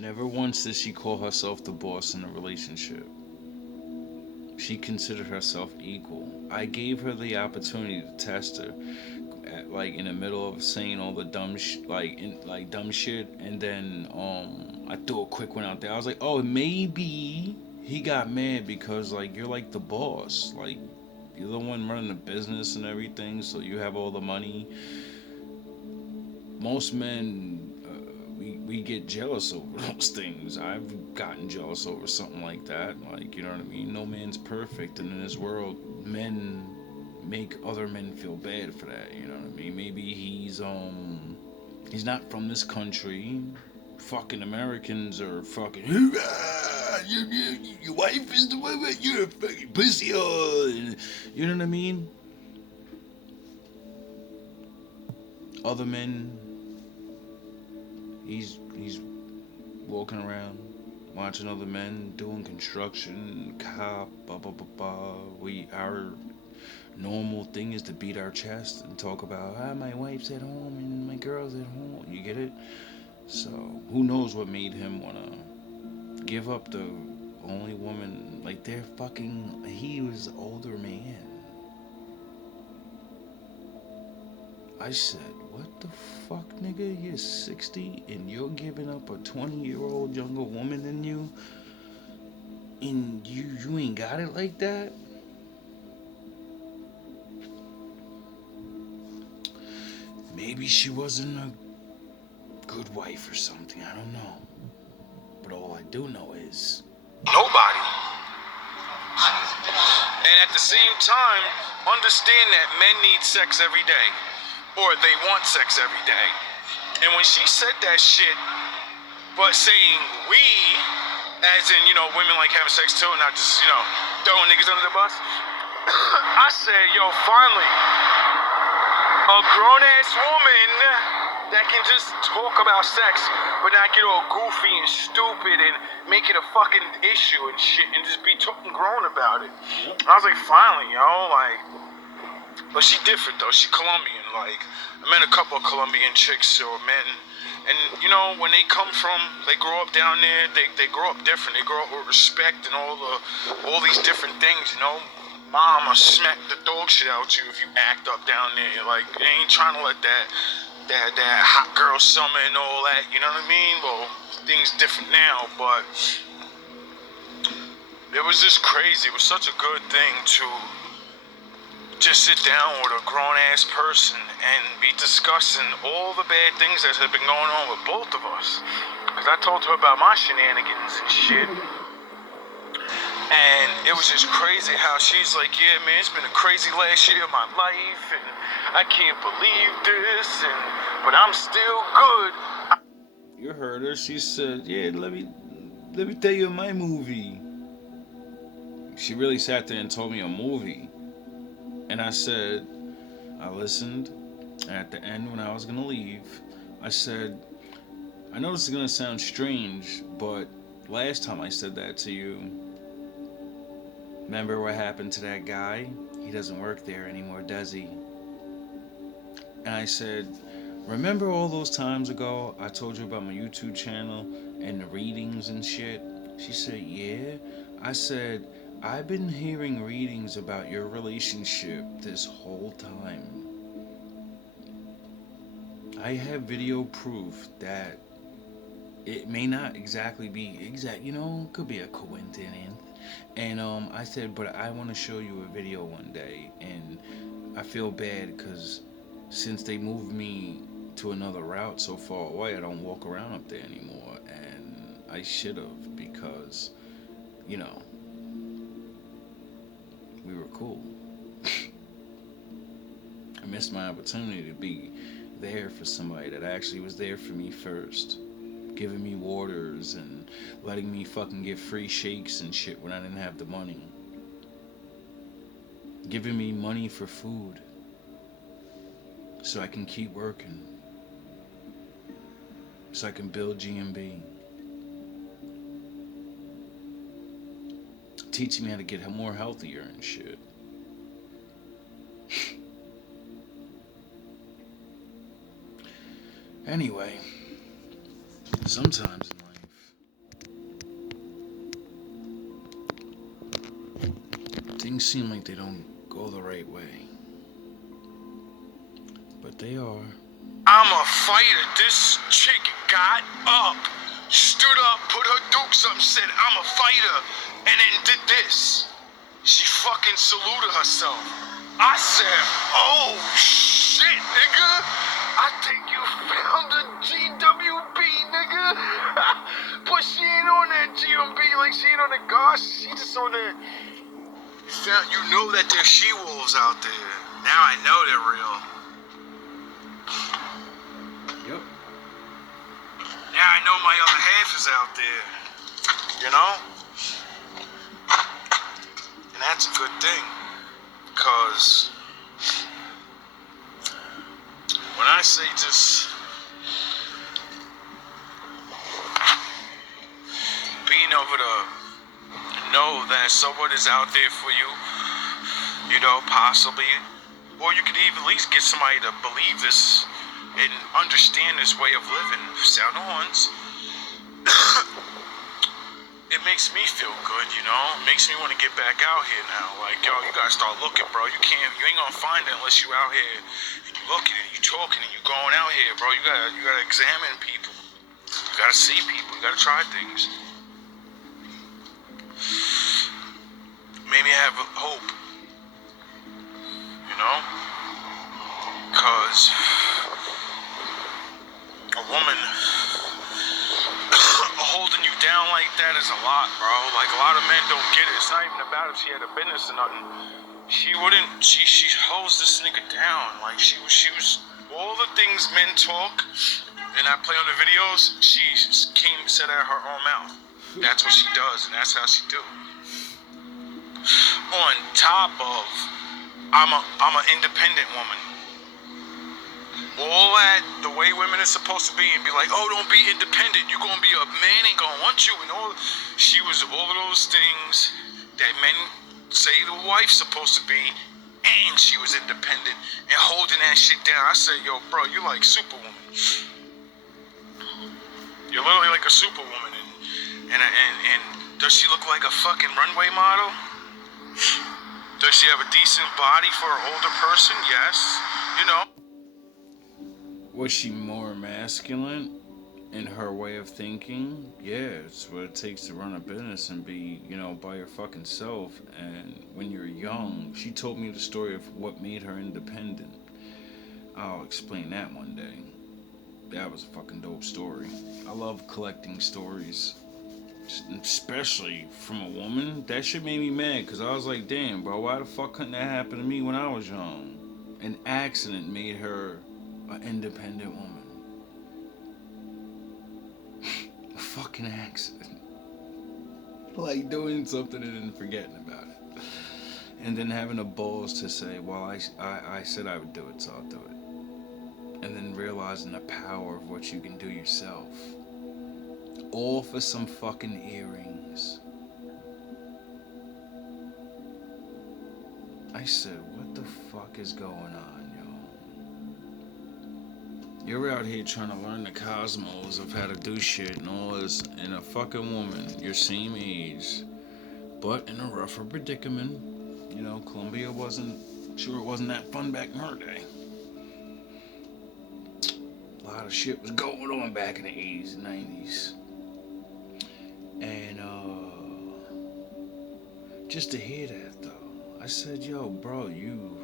Never once did she call herself the boss in a relationship. She considered herself equal. I gave her the opportunity to test her, like in the middle of saying all the dumb dumb shit, and then I threw a quick one out there. I was like, oh, maybe he got mad because like you're like the boss, like you're the one running the business and everything, so you have all the money. Most men, we get jealous over those things. I've gotten jealous over something like that. Like, you know what I mean? No man's perfect, and in this world, men make other men feel bad for that. You know what I mean? Maybe he's not from this country. Fucking Americans are fucking. Your wife is the one. You're a fucking pussy. You know what I mean? Other men. He's walking around, watching other men doing construction, cop, blah blah blah blah. Our normal thing is to beat our chest and talk about my wife's at home and my girl's at home. You get it? So who knows what made him wanna give up the only woman? Like they're fucking. He was an older man. I said, what the fuck, nigga? You're 60 and you're giving up a 20-year-old younger woman than you? And you ain't got it like that? Maybe she wasn't a good wife or something. I don't know. But all I do know is... Nobody. And at the same time, understand that men need sex every day. Or they want sex every day. And when she said that shit, but saying we, as in, you know, women like having sex too, not just, you know, throwing niggas under the bus, I said, yo, finally, a grown-ass woman that can just talk about sex, but not get all goofy and stupid and make it a fucking issue and shit, and just be talking grown about it. I was like, finally, yo, like... But she different though. She Colombian. Like I met a couple of Colombian chicks or men, and you know when they come from, they grow up down there. They grow up different. They grow up with respect and all these different things. You know, mama smack the dog shit out you if you act up down there. Like they ain't trying to let that hot girl summer and all that. You know what I mean? Well, things different now, but it was just crazy. It was such a good thing to just sit down with a grown-ass person and be discussing all the bad things that have been going on with both of us. Because I told her about my shenanigans and shit. And it was just crazy how she's like, yeah, man, it's been a crazy last year of my life, and I can't believe this, but I'm still good. You heard her. She said, yeah, let me tell you my movie. She really sat there and told me a movie. And I said, I listened, and at the end when I was going to leave, I said, I know this is going to sound strange, but last time I said that to you, remember what happened to that guy? He doesn't work there anymore, does he? And I said, remember all those times ago I told you about my YouTube channel and the readings and shit? She said, yeah. I said, I've been hearing readings about your relationship this whole time. I have video proof that it may not exactly be exact, you know, could be a coincidence. And I said, but I want to show you a video one day. And I feel bad because since they moved me to another route so far away, I don't walk around up there anymore. And I should have, because, you know, we were cool. I missed my opportunity to be there for somebody that actually was there for me first, giving me waters and letting me fucking get free shakes and shit when I didn't have the money, giving me money for food so I can keep working, so I can build GMB, teaching me how to get more healthier and shit. Anyway, sometimes in life, things seem like they don't go the right way, but they are. I'm a fighter. This chick got up stood up, put her dukes up, said, I'm a fighter, and then did this. She fucking saluted herself. I said, oh shit, nigga. I think you found the GWB, nigga. But she ain't on that GMB, like she ain't on the gosh, she just on that. You know that there's she-wolves out there. Now I know they're real. Yep. Now I know my other half is out there. You know? And that's a good thing. Because when I say just being able to know that someone is out there for you, you know, possibly, or you could even at least get somebody to believe this and understand this way of living. Sound the horns. It makes me feel good, you know? It makes me want to get back out here now. Like, yo, you gotta start looking, bro. You ain't gonna find it unless you out here and you looking and you talking and you going out here, bro. You gotta examine people. You gotta see people. You gotta try things. Maybe have hope. You know? Cause a woman holding you down like that is a lot, bro. Like, a lot of men don't get it. It's not even about if she had a business or nothing. She holds this nigga down. Like, she was all the things men talk and I play on the videos, she said out of her own mouth. That's what she does, and that's how she do. On top of, I'm an independent woman. All that, the way women are supposed to be, and be like, oh, don't be independent, you're gonna be a man, ain't gonna want you, and all. She was all of those things that men say the wife's supposed to be, and she was independent and holding that shit down. I said, yo, bro, you like Superwoman. You're literally like a Superwoman, and does she look like a fucking runway model? Does she have a decent body for an older person? Yes, you know. Was she more masculine in her way of thinking? Yeah, it's what it takes to run a business and be, you know, by your fucking self. And when you're young, she told me the story of what made her independent. I'll explain that one day. That was a fucking dope story. I love collecting stories, especially from a woman. That shit made me mad, because I was like, damn, bro, why the fuck couldn't that happen to me when I was young? An accident made her an independent woman. A fucking accident. Like doing something and then forgetting about it. And then having the balls to say, well, I said I would do it, so I'll do it. And then realizing the power of what you can do yourself. All for some fucking earrings. I said, what the fuck is going on, yo? You're out here trying to learn the cosmos of how to do shit and all this, and a fucking woman your same age, but in a rougher predicament. You know, Columbia wasn't that fun back in her day. A lot of shit was going on back in the 80s and 90s. And just to hear that though, I said, yo, bro, you've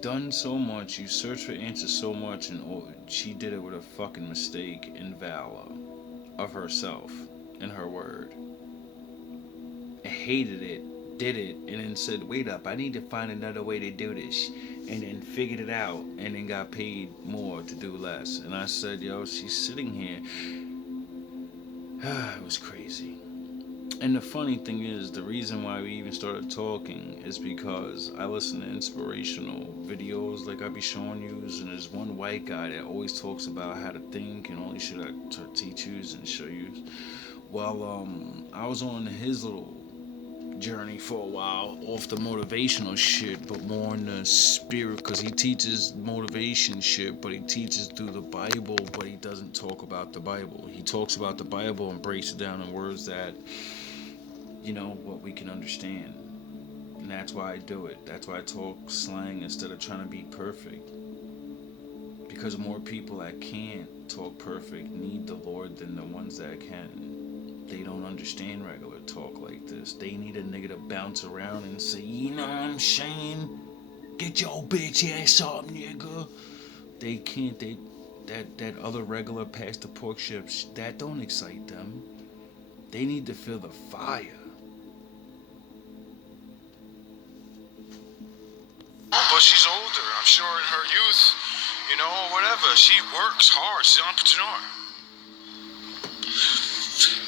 done so much, you searched for answers so much, and she did it with a fucking mistake in valor of herself and her word. And hated it, did it, and then said, wait up, I need to find another way to do this. And then figured it out, and then got paid more to do less. And I said, yo, she's sitting here. It was crazy. And the funny thing is, the reason why we even started talking is because I listen to inspirational videos like I be showing you, and there's one white guy that always talks about how to think and all these shit I teach you and show you. Well, I was on his little journey for a while off the motivational shit, but more in the spirit, because he teaches motivation shit, but he teaches through the Bible, but he doesn't talk about the Bible. He talks about the Bible and breaks it down in words that, you know, what we can understand. And that's why I do it. That's why I talk slang instead of trying to be perfect, Because more people that can't talk perfect need the Lord than the ones that can. They don't understand regular talk like this. They need a nigga to bounce around and say, you know what I'm saying? Get your bitch ass up, nigga. They can't. That other regular past the pork chips, that don't excite them. They need to feel the fire. But she's older. I'm sure in her youth, you know, whatever. She works hard. She's an entrepreneur.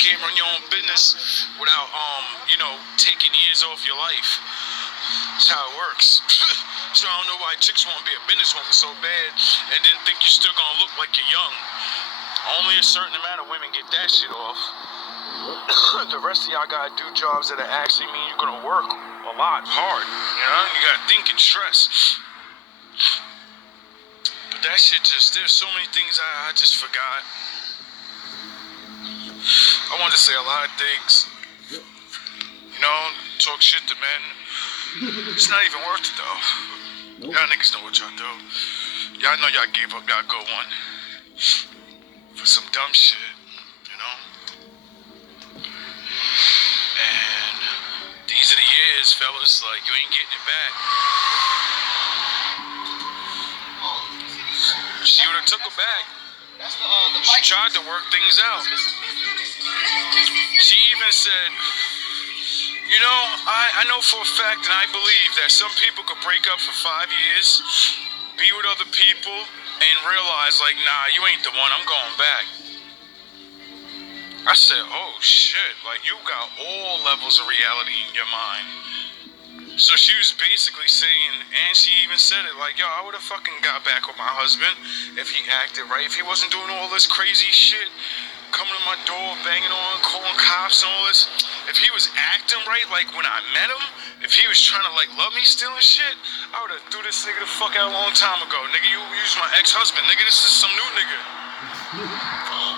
Can't run your own business without, you know, taking years off your life. That's how it works. So I don't know why chicks want to be a businesswoman so bad and then think you're still going to look like you're young. Only a certain amount of women get that shit off. The rest of y'all got to do jobs that actually mean you're going to work a lot hard. You know, you got to think and stress. But that shit just, there's so many things I just forgot. I wanted to say a lot of things. You know, talk shit to men. It's not even worth it though. Nope. Y'all niggas know what y'all do. Y'all know y'all gave up y'all good one for some dumb shit, you know? And these are the years, fellas, like you ain't getting it back. She would have took her back. She tried to work things out. She even said, you know, I know for a fact and I believe that some people could break up for 5 years, be with other people, and realize, like, nah, you ain't the one, I'm going back. I said, oh shit, like you got all levels of reality in your mind. So she was basically saying, and she even said it, like, yo, I would have fucking got back with my husband if he acted right, if he wasn't doing all this crazy shit, coming to my door, banging on, calling cops and all this. If he was acting right, like when I met him, if he was trying to like love me still and shit, I would have threw this nigga the fuck out a long time ago. Nigga, you was my ex-husband. Nigga, this is some new nigga.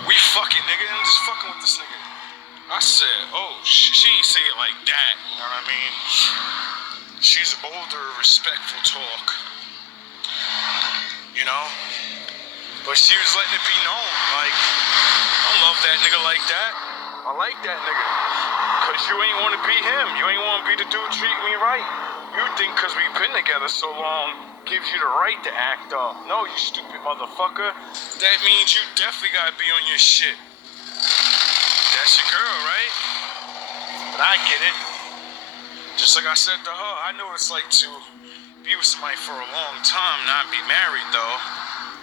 We fucking, nigga, I'm just fucking with this nigga. I said, oh, she ain't say it like that, you know what I mean? She's bolder, respectful talk, you know? But she was letting it be known, like, I don't love that nigga like that. I like that nigga. Cause you ain't wanna be him. You ain't wanna be the dude treating me right. You think cause we've been together so long gives you the right to act up. No, you stupid motherfucker. That means you definitely gotta be on your shit. That's your girl, right? But I get it. Just like I said to her, I know what it's like to be with somebody for a long time, not be married though.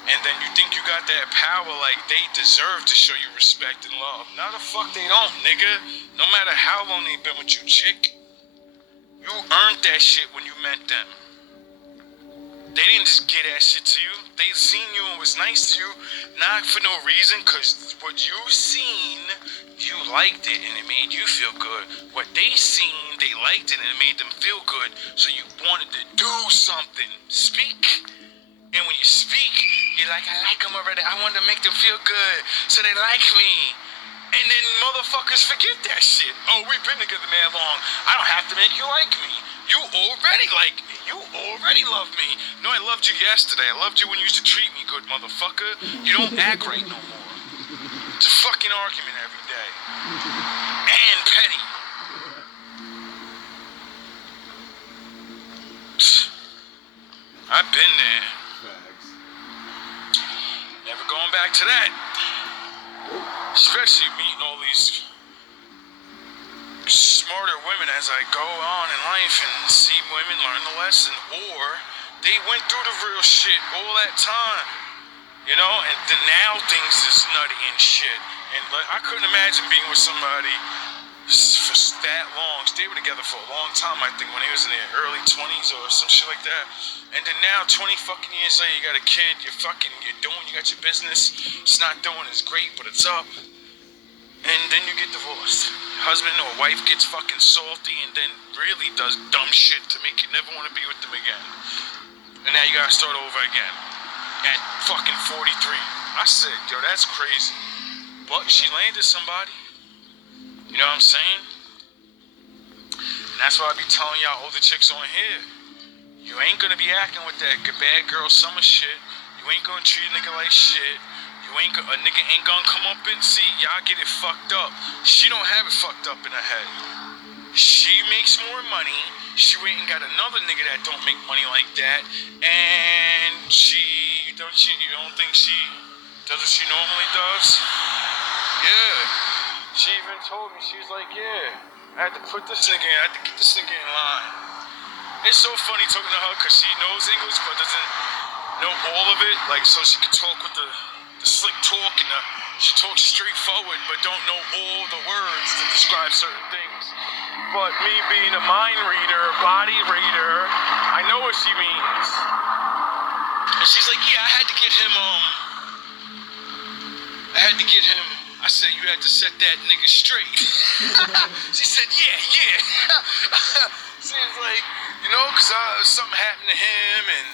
And then you think you got that power, like they deserve to show you respect and love. No, the fuck they don't, nigga. No matter how long they been with you, chick. You earned that shit when you met them. They didn't just get that shit to you. They seen you and was nice to you, not for no reason, cause what you seen, you liked it and it made you feel good. What they seen, they liked it and it made them feel good, so you wanted to do something. Speak. And when you speak, you're like, I like them already. I want to make them feel good, so they like me. And then motherfuckers forget that shit. Oh, we've been together that long. I don't have to make you like me. You already like me. You already love me. No, I loved you yesterday. I loved you when you used to treat me good, motherfucker. You don't act right no more. It's a fucking argument every day. And petty. I've been there. Never going back to that. Especially meeting all these smarter women as I go on in life and see women learn the lesson, or they went through the real shit all that time, you know, and then now things is nutty and shit. And like, I couldn't imagine being with somebody for that long. They were together for a long time, I think, when they was in their early 20s or some shit like that. And then now, 20 fucking years later, you got a kid, you got your business. It's not doing as great, but it's up. And then you get divorced. Husband or wife gets fucking salty and then really does dumb shit to make you never want to be with them again. And now you gotta start over again at fucking 43. I said, yo, that's crazy. But she landed somebody. You know what I'm saying? And that's why I be telling y'all older chicks on here. You ain't gonna be acting with that bad girl summer shit. You ain't gonna treat a nigga like shit. A nigga ain't gonna come up and see. Y'all get it fucked up. She don't have it fucked up in her head. She makes more money. She went and got another nigga that don't make money like that. And you don't think she does what she normally does? Yeah. She even told me, she was like, yeah, I had to put this nigga in. I had to get this nigga in line. It's so funny talking to her because she knows English but doesn't know all of it. Like, so she can talk with the slick talk and she talks straightforward but don't know all the words to describe certain things. But me being a mind reader, body reader, I know what she means. And she's like, yeah, I had to get him, I said, you had to set that nigga straight. She said, yeah. She was like, you know, because something happened to him and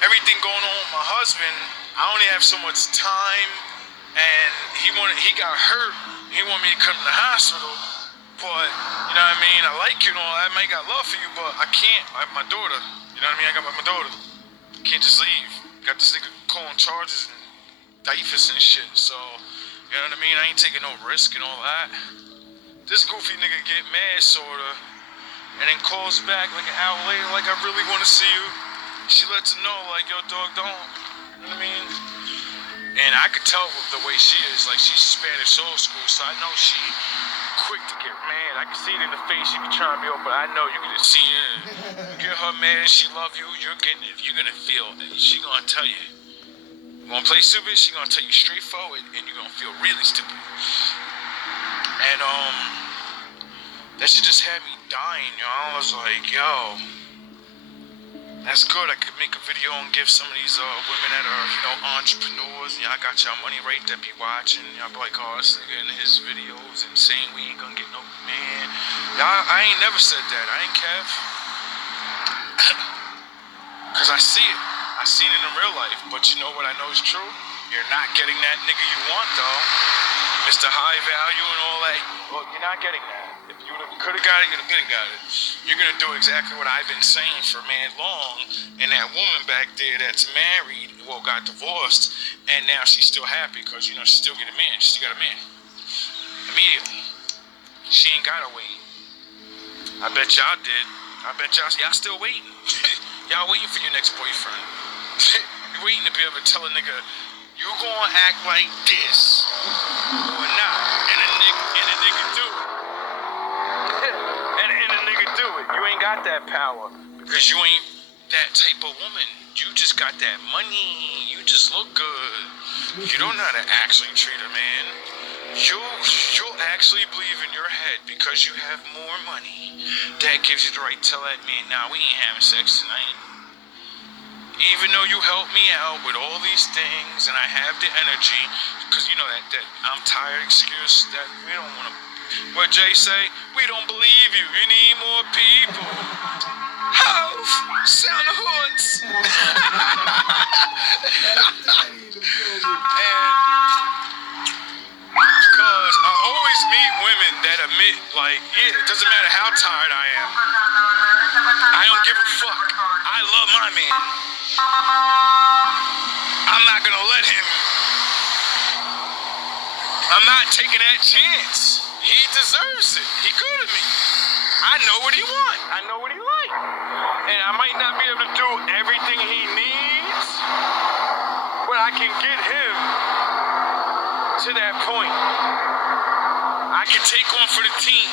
everything going on with my husband, I only have so much time, and he got hurt. He wanted me to come to the hospital, but you know what I mean. I like you and all that. I might got love for you, but I can't. I have my daughter. You know what I mean. I got my daughter. Can't just leave. Got this nigga calling charges and typhus and shit. So you know what I mean. I ain't taking no risk and all that. This goofy nigga get mad sorta, and then calls back like an hour later, like I really want to see you. She lets him know, like, yo, dog, don't. You know what I mean? And I could tell with the way she is, like, she's Spanish old school, so I know she quick to get mad. I can see it in the face. She be trying to be open, but I know you're gonna see it. You get her mad, she love you, you're getting it. You're gonna feel it. She gonna tell you. You wanna play stupid? She gonna tell you straightforward, and you're gonna feel really stupid. And, that shit just had me dying, yo. I was like, yo. That's good. I could make a video and give some of these women that are, you know, entrepreneurs. Y'all got y'all money right that be watching. Y'all be like, oh, this nigga in his videos and saying we ain't gonna get no man. Y'all, I ain't never said that. I ain't Kev. Cause I see it. I seen it in real life. But you know what I know is true? You're not getting that nigga you want though. Mr. High Value and all that. Well, you're not getting that. If you could have got it, you could have got it. You're gonna do exactly what I've been saying for mad long. And that woman back there that's married, well, got divorced, and now she's still happy because you know she still get a man. She still got a man immediately. She ain't gotta wait. I bet y'all did. I bet y'all still waiting. Y'all waiting for your next boyfriend. You're waiting to be able to tell a nigga you gonna act like this or not, and a nigga do it. and a nigga do it. You ain't got that power because you ain't that type of woman. You just got that money. You just look good. You don't know how to actually treat a man. You'll actually believe in your head because you have more money. That gives you the right to tell that man, nah, we ain't having sex tonight. Even though you help me out with all these things and I have the energy, because you know that I'm tired excuse that we don't want to. What Jay say? We don't believe you. You need more people. How? Sound the horns. And because I always meet women that admit, like, yeah, it doesn't matter how tired I am. I don't give a fuck. I love my man. I'm not gonna let him. I'm not taking that chance. He deserves it. He good at me. I know what he want. I know what he like. And I might not be able to do everything he needs, but I can get him to that point. I can take one for the team.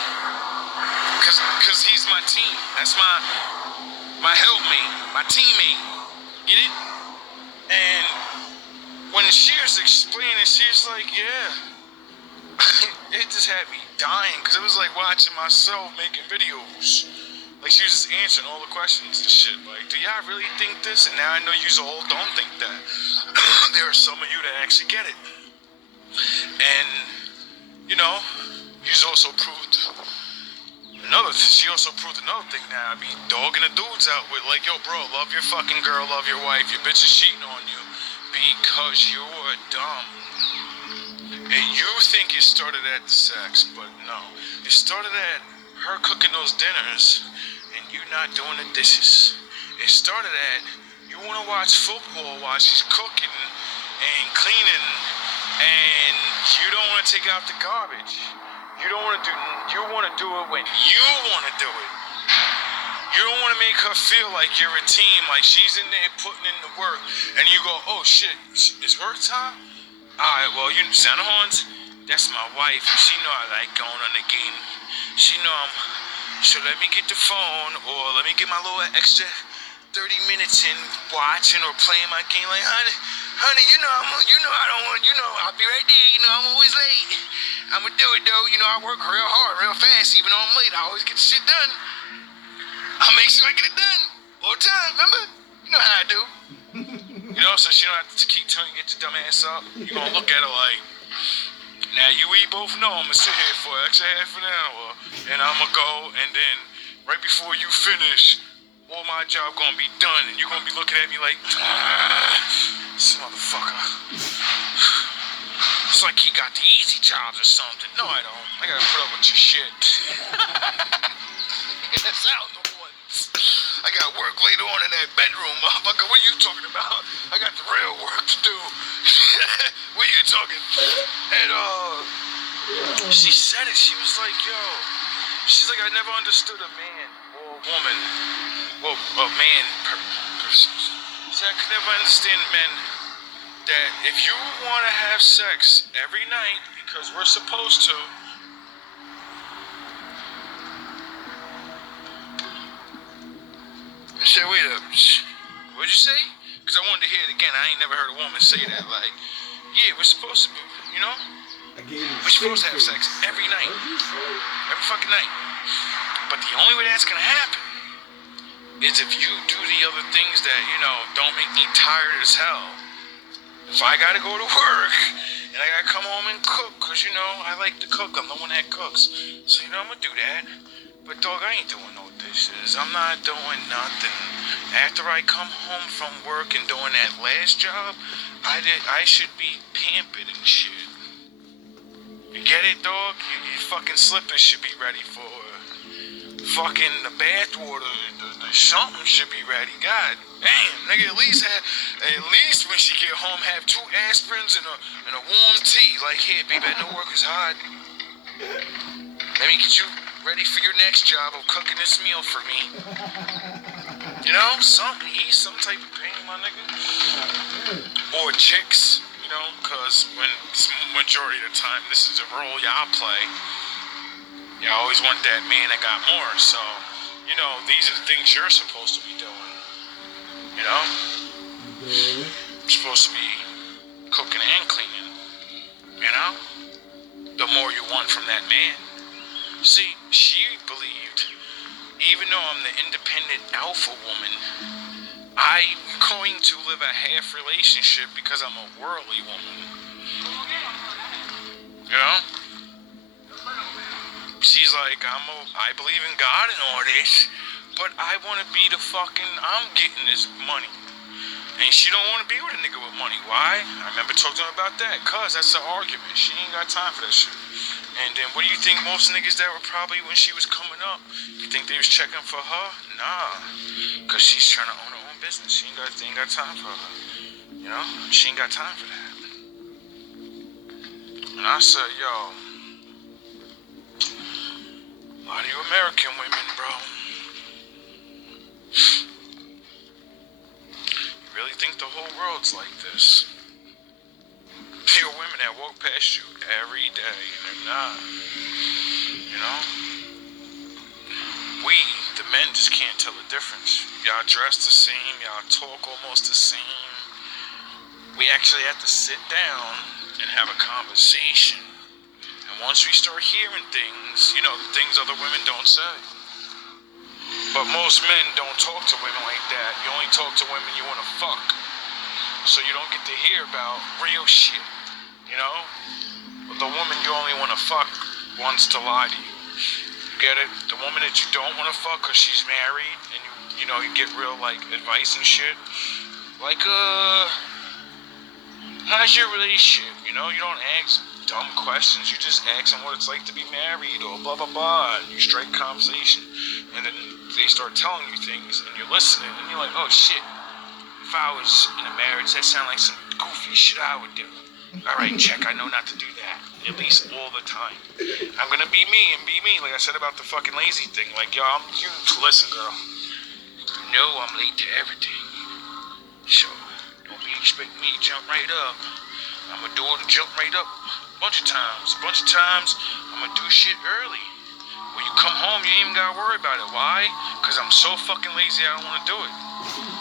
Cause he's my team. That's my helpmate, my teammate. Get it? And when she was explaining, she was like, yeah. It just had me dying because it was like watching myself making videos. Like she was just answering all the questions and shit. Like, do y'all really think this? And now I know you all don't think that. There are some of you that actually get it. And, you know, she's also proved she also proved another thing now. I be dogging the dudes out with like, yo, bro, love your fucking girl, love your wife. Your bitch is cheating on you because you're dumb. And you think it started at the sex, but no. It started at her cooking those dinners and you not doing the dishes. It started at you You want to watch football while she's cooking and cleaning, and you don't want to take out the garbage. You want to do it when you want to do it. You don't want to make her feel like you're a team, like she's in there putting in the work, and you go, oh shit, it's work time? Alright, well, you sound the horns. That's my wife, and she know I like going on the game. She know so let me get the phone, or let me get my little extra 30 minutes in watching or playing my game. Like, honey, I'll be right there. I'm always late. I'ma do it though. I work real hard, real fast. Even though I'm late, I always get the shit done. I'll make sure I get it done all the time. Remember? You know how I do. So she don't have to keep telling you get your dumb ass up. You gonna look at her like, now we both know I'm gonna sit here for an extra half an hour, and I'm gonna go, and then right before you finish, all my job gonna be done, and you're gonna be looking at me like, this motherfucker. It's like he got the easy jobs or something. No, I don't. I gotta put up with your shit. That's out the woods. I got work later on in that bedroom, motherfucker. What are you talking about? I got the real work to do. What are you talking? And she said it. She was like, yo. She's like, I never understood a man or a woman. Well, a man person. She said, I could never understand men that if you want to have sex every night because we're supposed to. I said, wait up. What'd you say? Because I wanted to hear it again. I ain't never heard a woman say that. Like, yeah, we're supposed to be, we're supposed to have sex every night. Every fucking night. But the only way that's going to happen is if you do the other things that, don't make me tired as hell. If I got to go to work and I got to come home and cook, because, I like to cook. I'm the one that cooks. So, I'm going to do that. But, dog, I ain't doing no dishes. I'm not doing nothing. After I come home from work and doing that last job, I should be pampered and shit. You get it, dog? Your fucking slippers should be ready for fucking the bath water. The something should be ready. God damn, nigga, at least when she get home, have 2 aspirins and a warm tea. Like, here, baby, I know work is hard. Let me get you ready for your next job of cooking this meal for me. Something, eat some type of pain, my nigga. Or chicks, because when majority of the time this is a role y'all play. Y'all always want that man that got more, so, these are the things you're supposed to be doing. You're supposed to be cooking and cleaning, the more you want from that man. See, she believed, even though I'm the independent alpha woman, I'm going to live a half relationship because I'm a worldly woman. She's like, I believe in God and all this, but I want to be I'm getting this money. And she don't want to be with a nigga with money. Why? I remember talking to her about that, cause that's the argument. She ain't got time for that shit. And then what do you think most niggas that were probably when she was coming up, you think they was checking for her? Nah. Cause she's trying to own her own business. They ain't got time for her. She ain't got time for that. And I said, yo, a lot of you American women, bro. You really think the whole world's like this? There are women that walk past you every day, and they're not. We, the men, just can't tell the difference. Y'all dress the same, y'all talk almost the same. We actually have to sit down and have a conversation. And once we start hearing things, the things other women don't say. But most men don't talk to women like that. You only talk to women you want to fuck. So you don't get to hear about real shit. The woman you only want to fuck wants to lie to you. You get it? The woman that you don't want to fuck because she's married and you get real advice and shit. Like, how's your relationship? You don't ask dumb questions. You just ask them what it's like to be married or blah blah blah. And you strike conversation, and then they start telling you things, and you're listening, and you're like, oh shit. If I was in a marriage, that sound like some goofy shit I would do. Alright, check, I know not to do that. At least all the time. I'm gonna be me and be me, like I said about the fucking lazy thing. Like, yo, I'm huge. Listen, girl. You know I'm late to everything. So, don't be expecting me to jump right up. I'm gonna do it to jump right up a bunch of times. A bunch of times, I'm gonna do shit early. When you come home, you ain't even gotta worry about it. Why? Because I'm so fucking lazy, I don't wanna do it.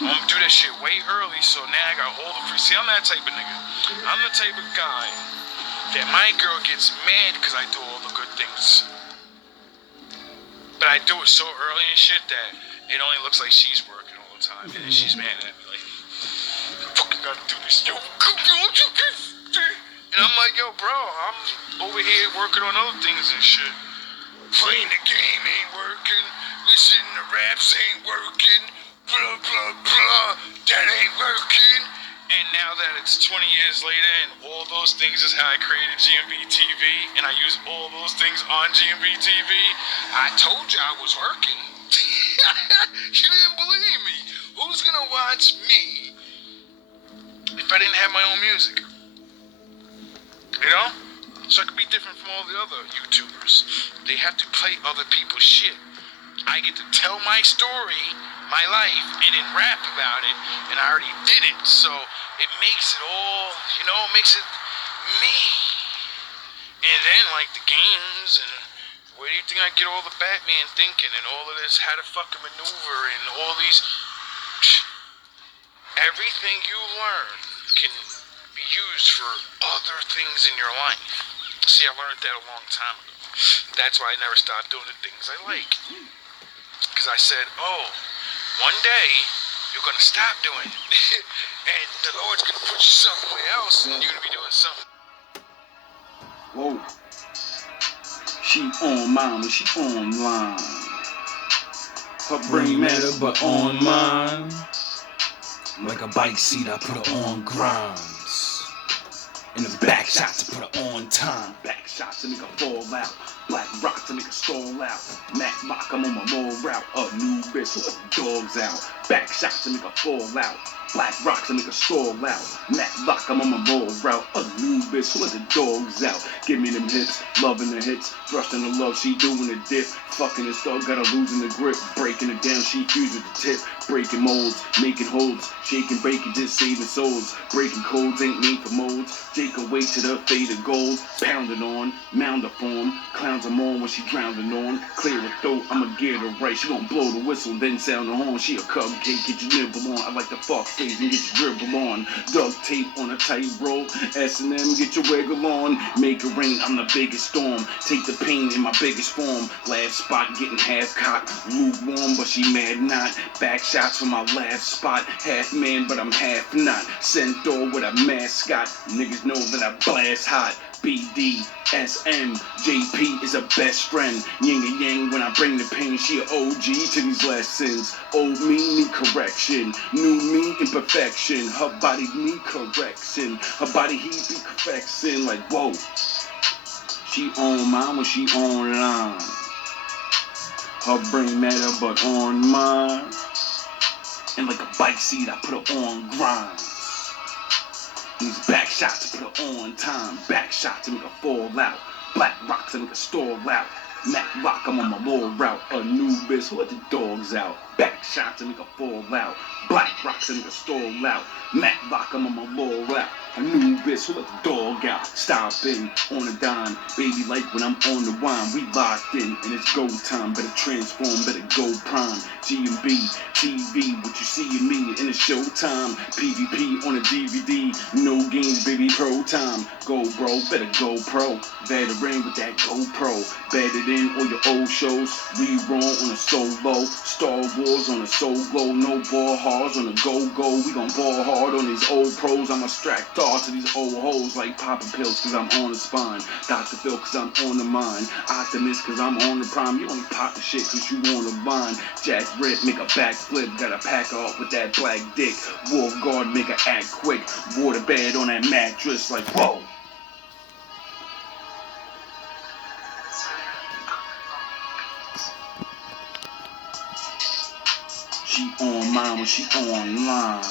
I'm gonna do that shit way early, so now I got all the free. See, I'm that type of nigga. I'm the type of guy that my girl gets mad because I do all the good things. But I do it so early and shit that it only looks like she's working all the time. And then she's mad at me like, you fucking gotta do this. Yo, and I'm like, yo, bro, I'm over here working on other things and shit. Playing the game ain't working. Listening to raps ain't working. Blah, blah, blah. That ain't working. And now that it's 20 years later and all those things is how I created GMB TV and I use all those things on GMB TV, I told you I was working. You didn't believe me. Who's gonna watch me if I didn't have my own music? You know? So I could be different from all the other YouTubers. They have to play other people's shit. I get to tell my story, my life, and then rap about it, and I already did it. So it makes it all, you know, it makes it me. And then, like, the games, and where do you think I get all the Batman thinking, and all of this, how to fucking maneuver, and all these... Everything you learn can be used for other things in your life. See, I learned that a long time ago. That's why I never stopped doing the things I like. Because I said, oh, one day you're going to stop doing it. And the Lord's going to put you somewhere else and you're going to be doing something. Whoa. She on mine when she online. Her brain matter but on mine. Like a bike seat, I put her on grinds. In the back shots, I put her on time. Back shots to make her fall out. Black rock to make her stall out. Mac rock, I'm on my more route. A new bitch, so the dogs out. Back shots to make her fall out. Black rock to make her stall out. Mac rock, I'm on my more route. A new bitch, so let the dogs out. Give me them hits, loving the hits. Thrusting the love, she doing the dip. Fucking this dog, got her losing the grip. Breaking it down, she fused with the tip. Breaking molds, making holds. Shaking, breaking, just saving souls. Breaking codes, ain't made for molds. Jake away to the fade of gold. Pounding on, mound of form. Clowns are on when she drowning on. Clear her throat, I'ma get her right. She gon' blow the whistle, then sound the horn. She a cupcake, get your nibble on. I like the fuck face and get your dribble on. Duct tape on a tight rope. S&M, get your wiggle on. Make it rain, I'm the biggest storm. Take the pain in my biggest form. Last spot, getting half caught. Lukewarm, but she mad not. Back shots from my last spot. Half man, but I'm half not. Centaur with a mascot. Niggas know that I blast hot. BD, SM, JP is a best friend. Yin and yang when I bring the pain. She a OG to these lessons. Old me need correction. New me imperfection. Her body need correction. Her body heat be perfection. Like whoa. She on mine when she online. Her brain matter but on mine. And like a bike seat I put her on grind. These back shots to put her on time. Back shots to make her fall out. Black rocks to make her stall out. Mac rock, I'm on my more route. A new bitch, who let the dogs out. Back shots to make her fall out. Black rocks to make her stall out. Mac rock, I'm on my more route. A new bitch, who let the dog out. Stopping on a dime. Baby like when I'm on the wine. We locked in and it's go time. Better transform, better go prime. GMB TV, what you see in me in the showtime. PvP on a DVD. No games, baby, pro time. Go bro, better go pro. Veteran with that GoPro. Better than all your old shows. Rerun on a solo. Star Wars on a solo. No ball hards on a go-go. We gon' ball hard on these old pros. I'm a strapped off to these old hoes like popping pills cause I'm on the spine. Dr. Phil cause I'm on the mind. Optimist cause I'm on the prime. You only pop the shit cause you on the line. Jack Rip make a backflip. Gotta pack her up with that black dick. Wolf Guard make her act quick. Water bed on that mattress like whoa. She on mine when she online.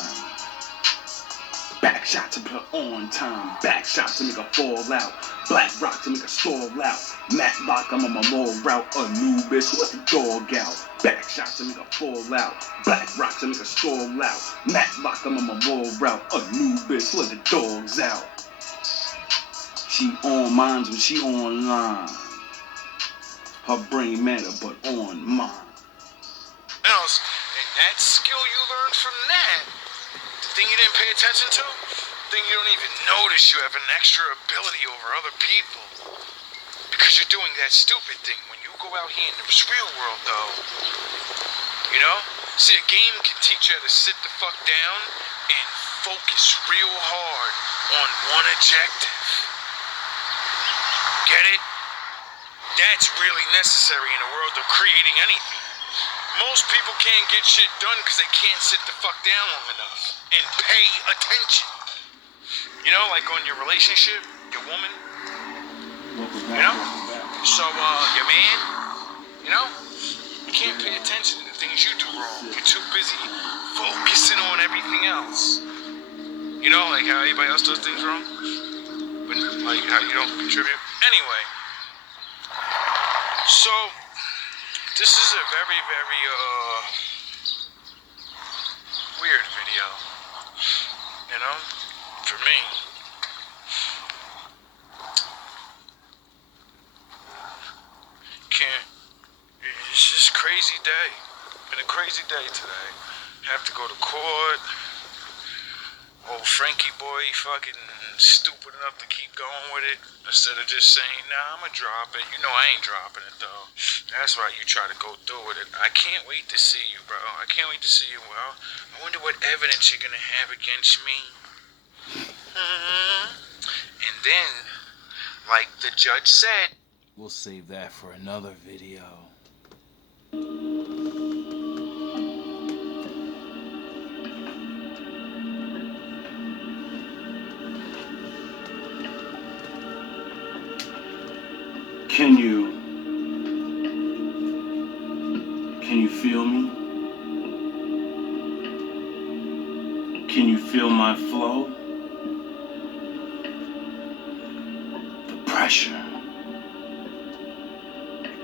Back shot to put on time. Back shot to make her fall out. Black rock to make her stall out. Matt lock, I'm on my mall route. A new bitch, let the dog out. Back shot to make her fall out. Black rock to make her stall out. Matt lock, I'm on my mall route. A new bitch, let the dogs out. She on mines when she online. Her brain matter, but on mine. Else, and that skill you learned from that, the thing you didn't pay attention to, the thing you don't even notice you have an extra ability over other people. Because you're doing that stupid thing. When you go out here in the real world, though, you know? See, a game can teach you how to sit the fuck down and focus real hard on one objective. Get it? That's really necessary in a world of creating anything. Most people can't get shit done because they can't sit the fuck down long enough and pay attention. You know, like on your relationship, your woman, you know? So, your man, you know? You can't pay attention to the things you do wrong. You're too busy focusing on everything else. You know, like how everybody else does things wrong? But, like, how you don't contribute? Anyway. So, this is a very, very, weird video, you know, for me. It's just a crazy day. Been a crazy day today. Have to go to court. Old Frankie boy, fucking stupid enough to keep going with it instead of just saying, nah, I'ma drop it. You know I ain't dropping it though. That's why you try to go through with it. I can't wait to see you, bro. I can't wait to see you. Well, I wonder what evidence you're gonna have against me. And then, like the judge said, We'll save that for another video. Can you feel me? Can you feel my flow? The pressure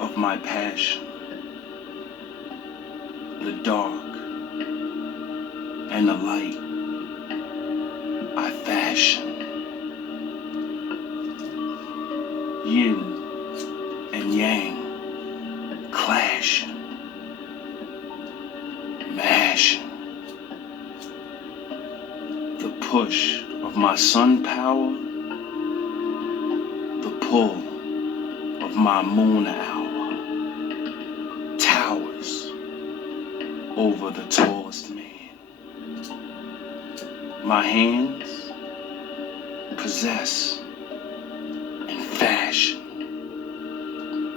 of my passion, the dark and the light I fashion, yin and yang clashing, mashing. The push of my sun power, the pull of my moon hour, towers over the tallest man. My hands possess and fashion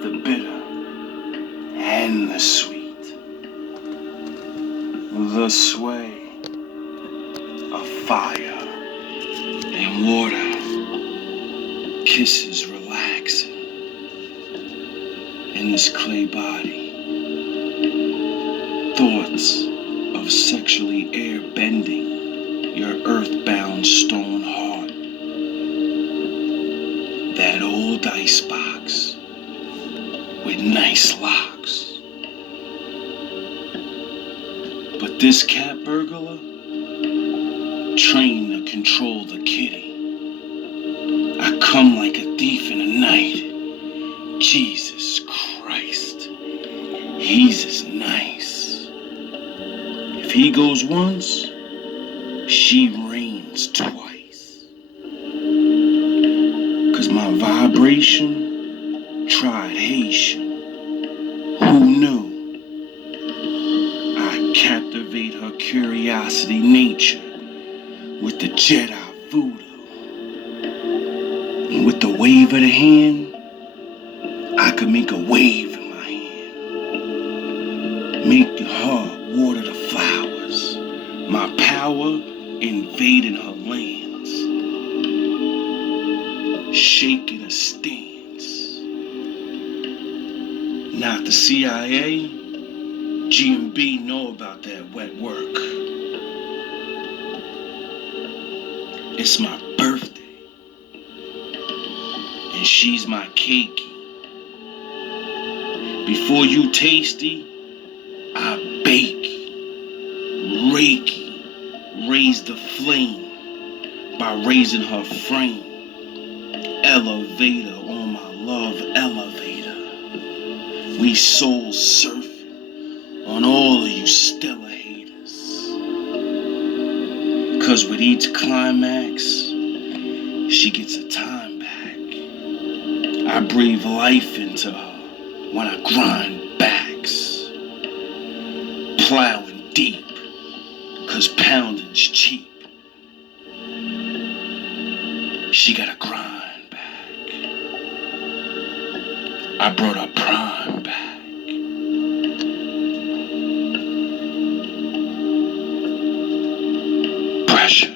the bitter and the sweet, the sway of fire and water, kisses relaxing in this clay body, thoughts of sexually air bending your earthbound stone heart, that old icebox with nice locks. But this cat burglar, trained to control the kitty. I come like a thief in the night. Jesus Christ, he's as nice. If he goes once, she reigns twice. 'Cause my vibration tried Haitian. Who knew? I captivate her curiosity nature with the Jedi voodoo. And with the wave of the hand, I could make a wave in my hand. Make your heart water the flowers. My power invading her lands. Shaking a stance. Not the CIA, GMB know about that wet work. It's my birthday, and she's my cake. Before you tasty, I bake, reiki, raise the flame by raising her frame. Elevator on my love elevator. We soul surf on all of you stellar haters. Cause with each climax, she gets a time back. I breathe life into her when I grind backs. Plowing deep, cause pounding's cheap. She gotta grind back. I brought her prime back. Pressure.